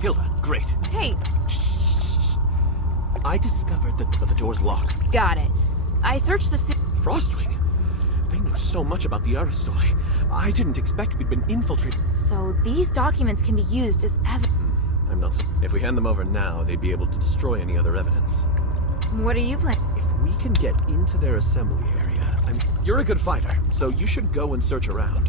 Hilda, great. Hey, I discovered that the door's locked. got it. I searched the Frostwing? They know so much about the Aristoi. I didn't expect we'd been infiltrated. So these documents can be used as evidence. I'm not so... If we hand them over now, they'd be able to destroy any other evidence. What are you planning? If we can get into their assembly area, You're a good fighter, so you should go and search around.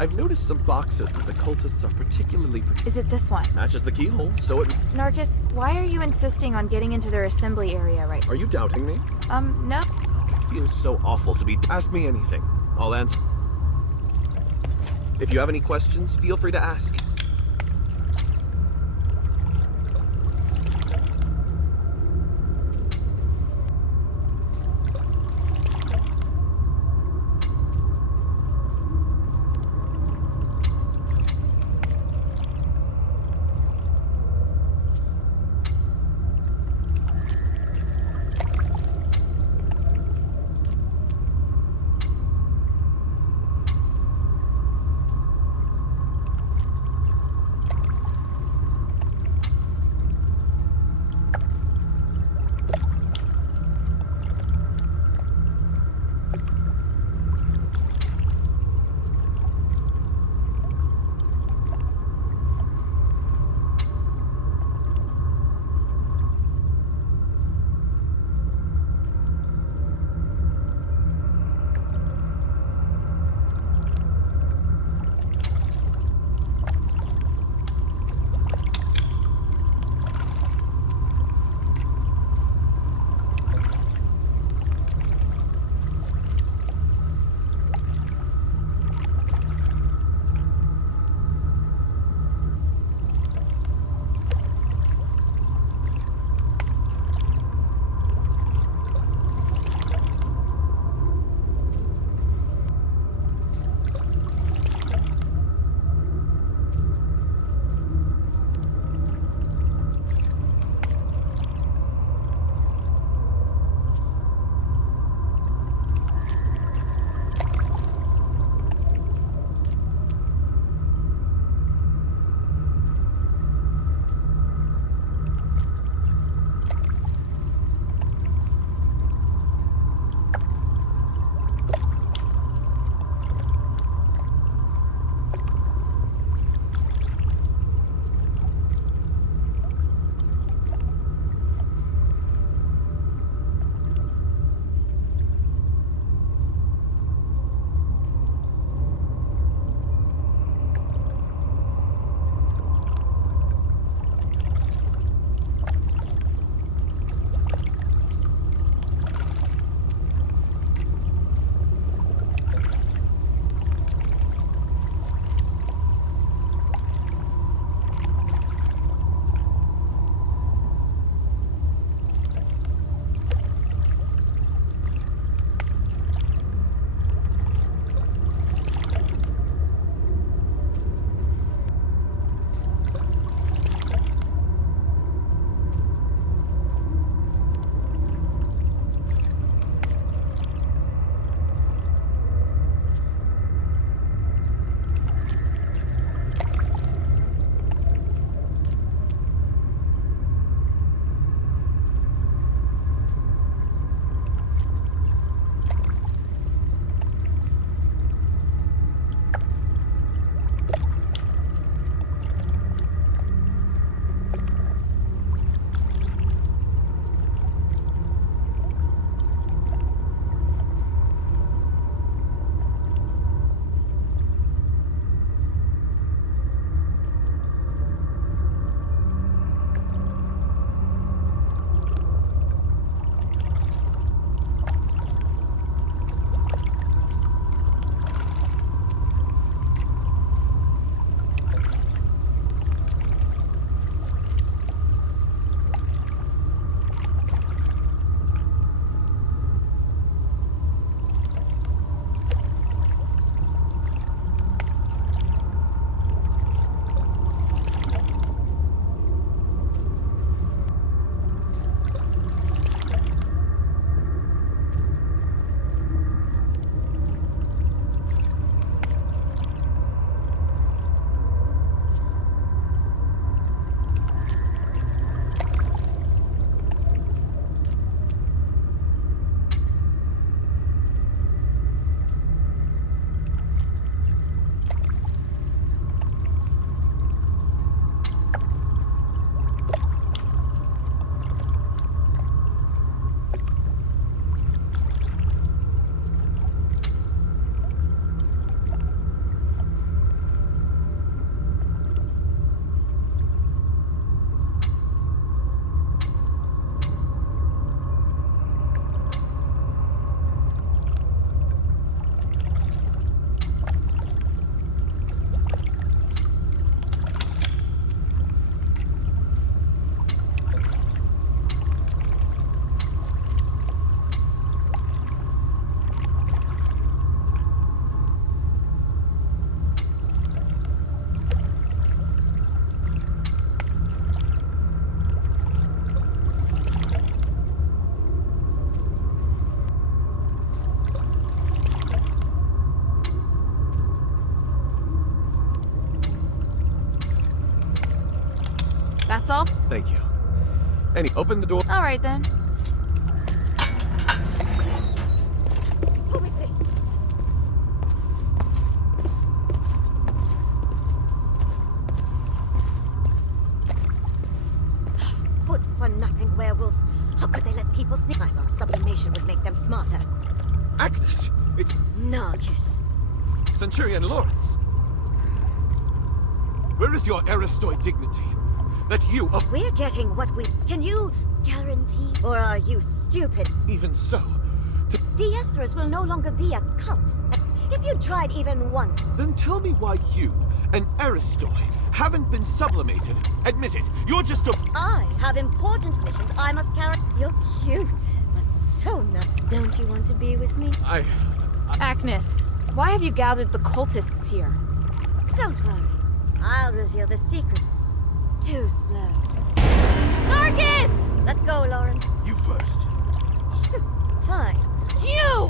I've noticed some boxes that the cultists are particularly... Is it this one? Matches the keyhole, so it... Narcus, why are you insisting on getting into their assembly area right now? Are you doubting me? No. It feels so awful to be... Ask me anything. I'll answer. If you have any questions, feel free to ask. That's all? Thank you. Annie, open the door. All right, then. Who is this? Good for nothing werewolves. How could they let people sneak? I thought sublimation would make them smarter. Agnes, it's Narcus. Centurion Lawrence. Where is your Aristoi dignity? That you... We're getting what we... Can you guarantee? Or are you stupid? Even so... The Ethers will no longer be a cult. If you tried even once... Then tell me why you and Aristoi haven't been sublimated. Admit it, you're just a... I have important missions I must carry. You're cute, but so not. Don't you want to be with me? Agnes, why have you gathered the cultists here? Don't worry. I'll reveal the secret. Too slow. Narcus! Let's go, Lauren. You first. Fine. You!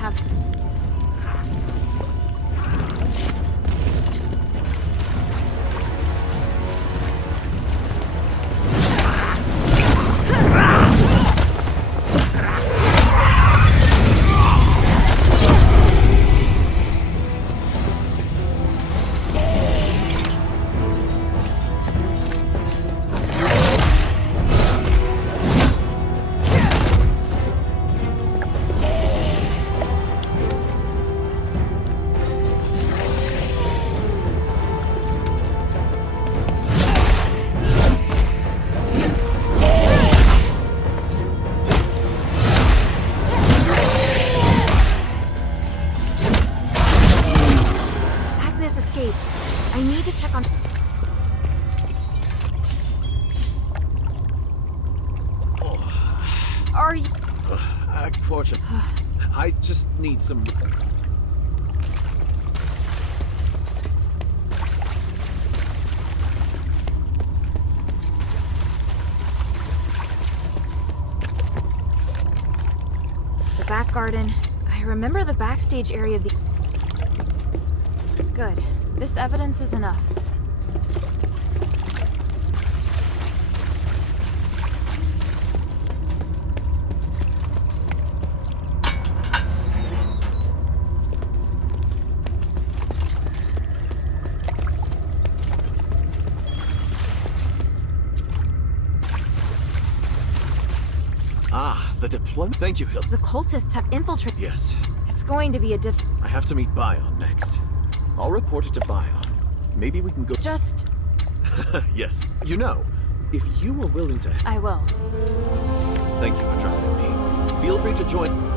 Have Fortune. I just need some... the back garden. I remember the backstage area of the... Good. This evidence is enough. The deployment? Thank you, Hill. The cultists have infiltrated. Yes. It's going to be a I have to meet Bion next. I'll report it to Bion. Maybe we can go... Just... Yes. You know, if you were willing to... I will. Thank you for trusting me. Feel free to join...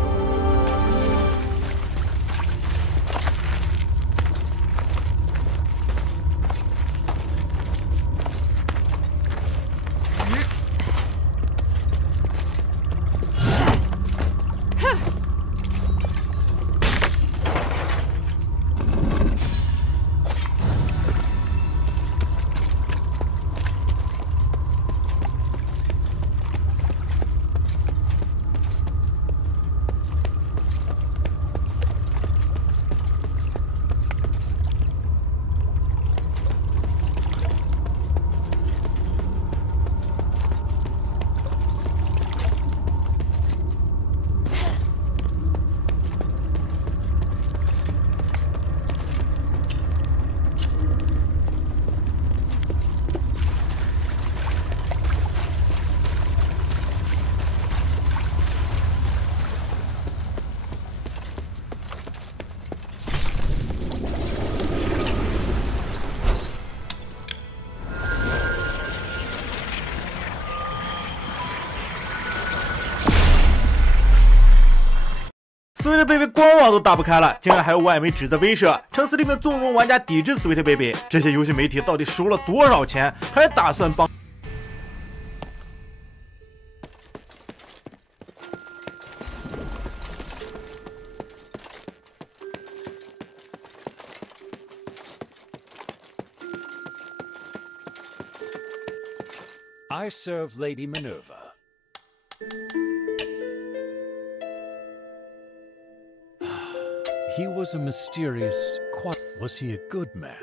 Sweet Baby 官网都打不开了，竟然还有外媒指责威慑，称 Steam 纵容玩家抵制 Sweet Baby。这些游戏媒体到底收了多少钱？还打算帮？I serve Lady Minerva. He was a mysterious, was he a good man?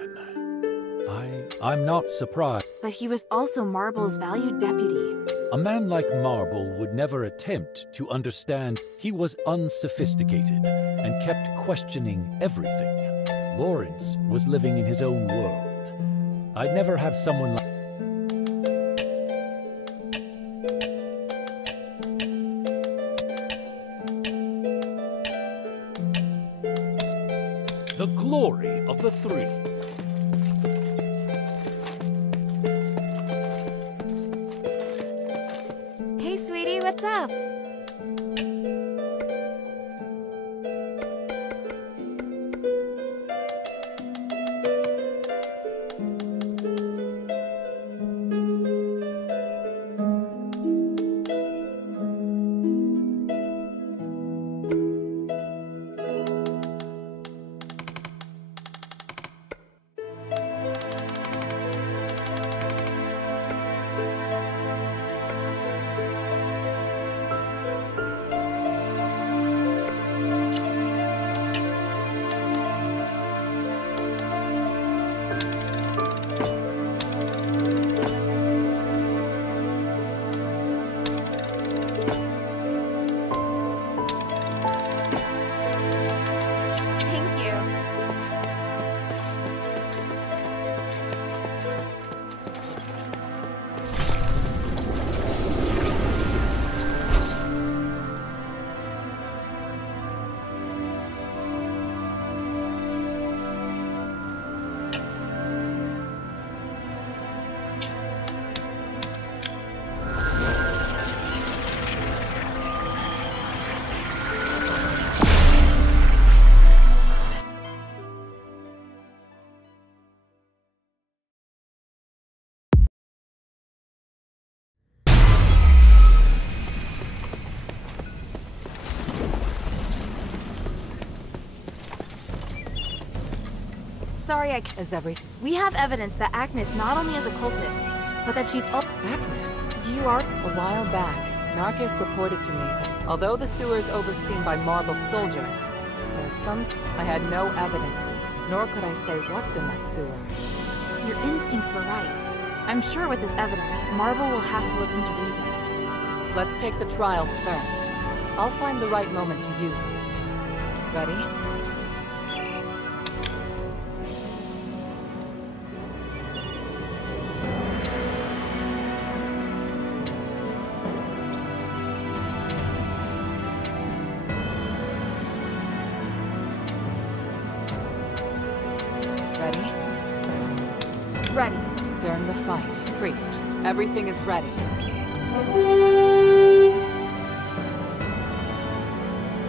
I'm not surprised. But he was also Marble's valued deputy. A man like Marble would never attempt to understand. He was unsophisticated and kept questioning everything. Lawrence was living in his own world. I'd never have someone like the glory of the three. Hey, sweetie, what's up? Sorry, is everything. We have evidence that Agnes not only is a cultist, but that she's Agnes? You are. A while back, Narcus reported to me that although the sewer is overseen by Marble soldiers, there are some. I had no evidence, nor could I say what's in that sewer. Your instincts were right. I'm sure with this evidence, Marble will have to listen to reason. Let's take the trials first. I'll find the right moment to use it. Ready? Ready. During the fight, priest, everything is ready.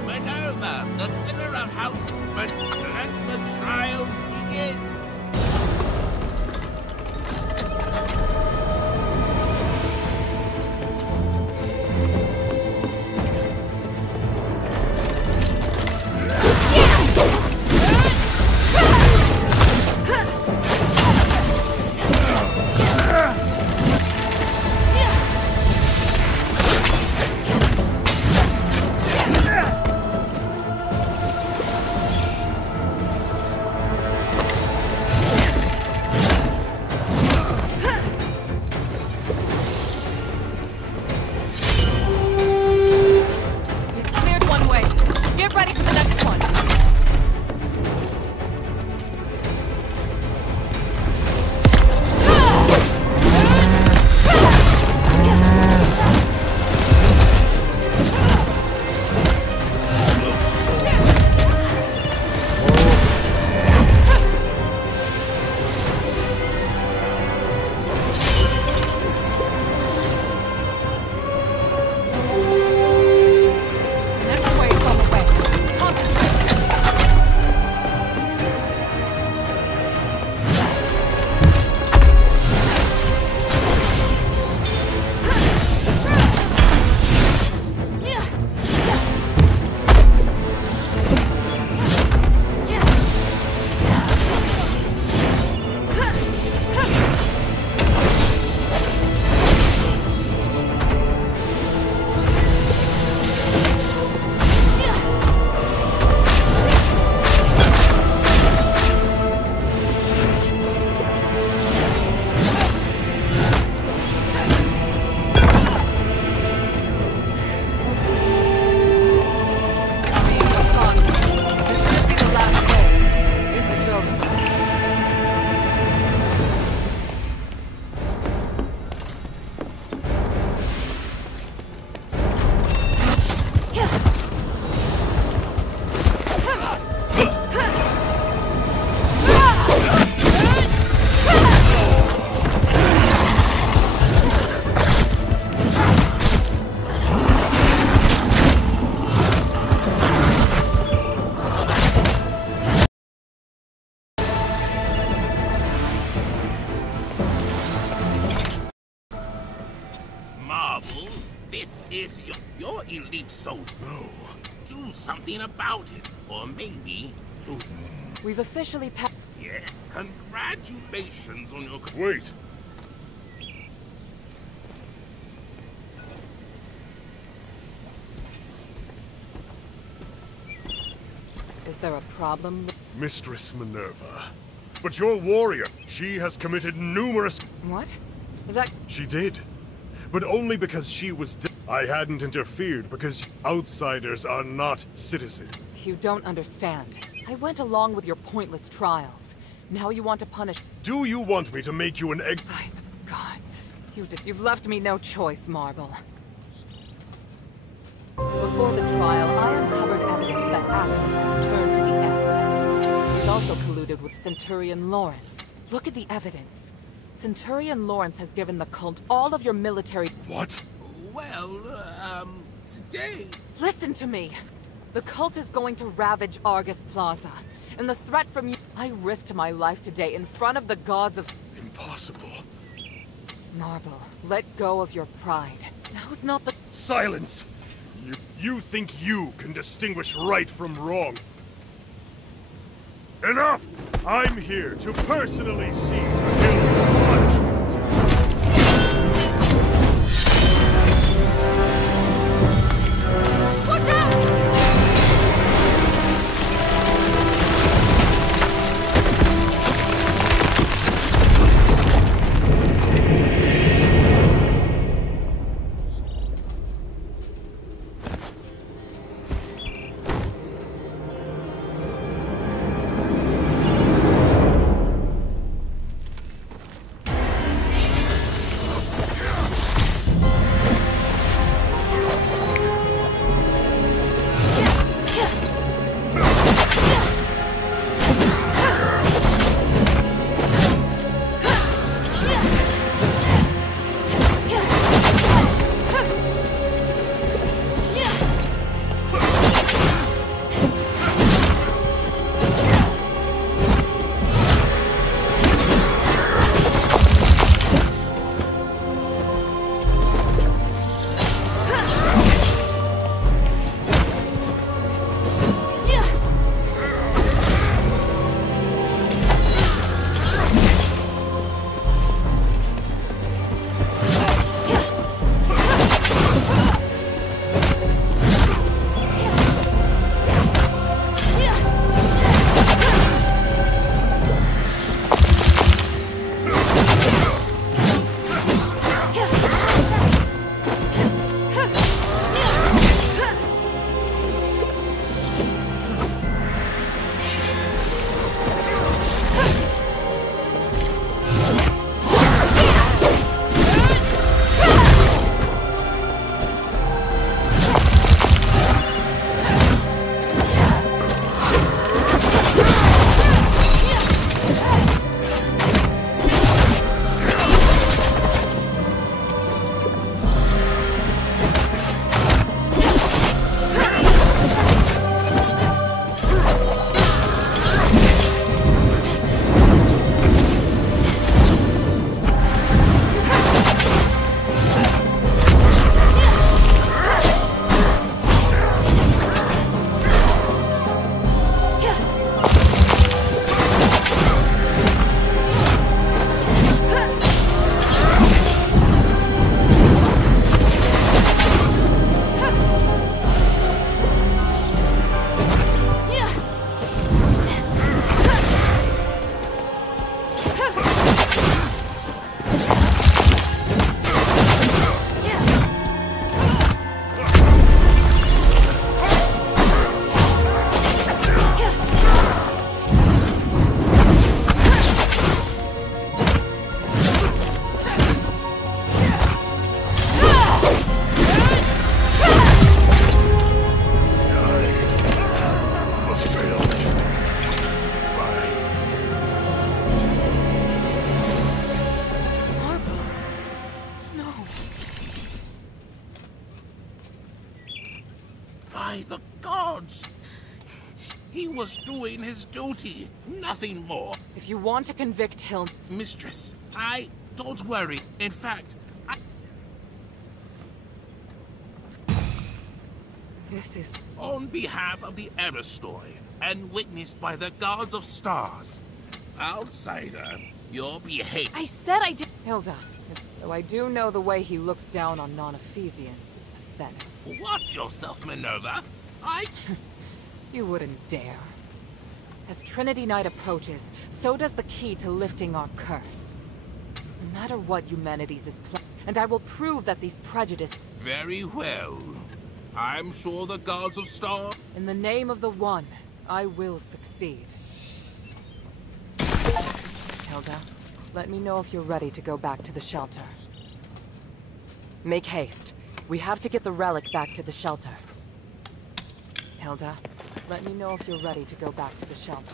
Minerva, the center of House, but let the trials begin. is your elite soldier. No. Do something about it. Or maybe do... We've officially passed... Yeah. Congratulations on your... Wait. Is there a problem? Mistress Minerva. But your warrior, she has committed numerous... What? That... She did. But only because she was dead. I hadn't interfered because outsiders are not citizens. You don't understand. I went along with your pointless trials. Now you want to punish... Do you want me to make you an egg... By the gods. You've left me no choice, Marble. Before the trial, I uncovered evidence that Asterigos has turned to the Empress. He's also colluded with Centurion Lawrence. Look at the evidence. Centurion Lawrence has given the cult all of your military... What? Well, today... Listen to me. The cult is going to ravage Argus Plaza. And the threat from you... I risked my life today in front of the gods of... Impossible. Marble, let go of your pride. Now's not the... Silence! You think you can distinguish right from wrong? Enough! I'm here to personally see to Hilda's punishment. Watch out! By the gods! He was doing his duty, nothing more. If you want to convict Hill... Mistress, don't worry. In fact, This is... On behalf of the Aristoi, and witnessed by the gods of stars. Outsider, your behavior... I said I did... Hilda, though I do know the way he looks down on non-Ephesians is pathetic. Watch yourself, Minerva. You wouldn't dare. As Trinity Night approaches, so does the key to lifting our curse. No matter what humanity's is and I will prove that these prejudices... Very well. I'm sure the gods of stars... In the name of the One, I will succeed. Hilda, let me know if you're ready to go back to the shelter. Make haste. We have to get the relic back to the shelter. Hilda, let me know if you're ready to go back to the shelter.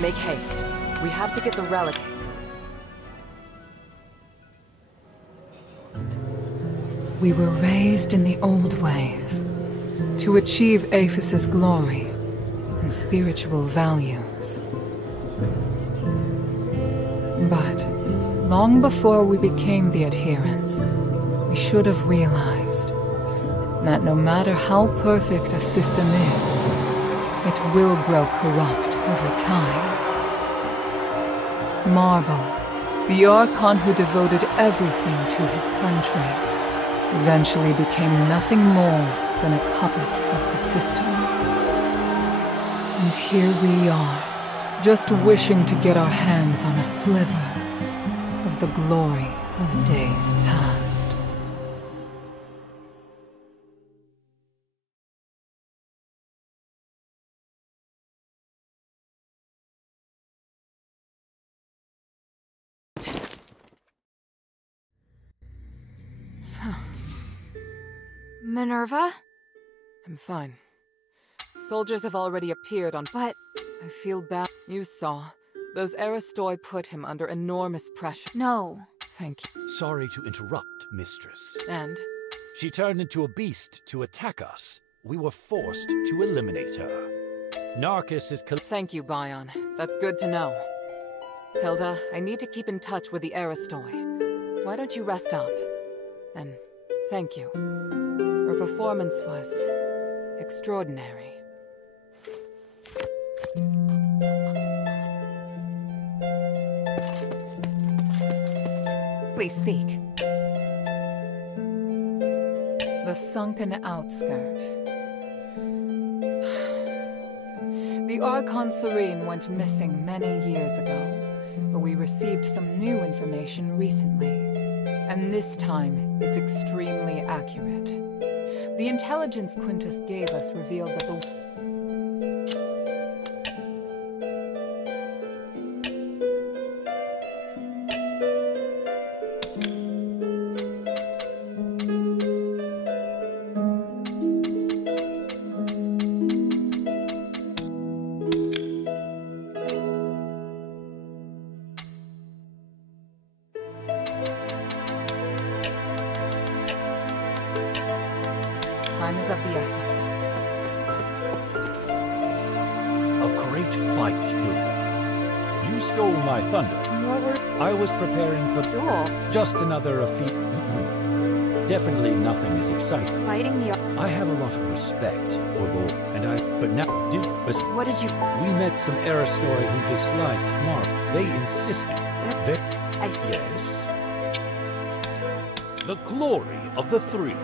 Make haste. We have to get the relic. We were raised in the old ways, to achieve Aphis's glory and spiritual values. But long before we became the adherents, we should have realized that no matter how perfect a system is, it will grow corrupt over time. Marble, the Archon who devoted everything to his country, eventually became nothing more than a puppet of the system. And here we are, just wishing to get our hands on a sliver of the glory of days past. Minerva? I'm fine. Soldiers have already appeared on... But... I feel bad. You saw. Those Aristoi put him under enormous pressure. No. Thank you. Sorry to interrupt, mistress. And? She turned into a beast to attack us. We were forced to eliminate her. Narcus is... Thank you, Bion. That's good to know. Hilda, I need to keep in touch with the Aristoi. Why don't you rest up? And thank you. Her performance was extraordinary. Please speak. The sunken outskirt. The Archon Serene went missing many years ago, but we received some new information recently. And this time, it's extremely accurate. The intelligence Quintus gave us revealed that the... Time is of the essence. A great fight, Hilda. You stole my thunder. I was preparing for... Sure. Just another Definitely nothing as exciting. Fighting the... I have a lot of respect for Lord, and but now, what did you... We met some Aristoi who disliked Mark. They insisted that... I... Yes? The glory of the three.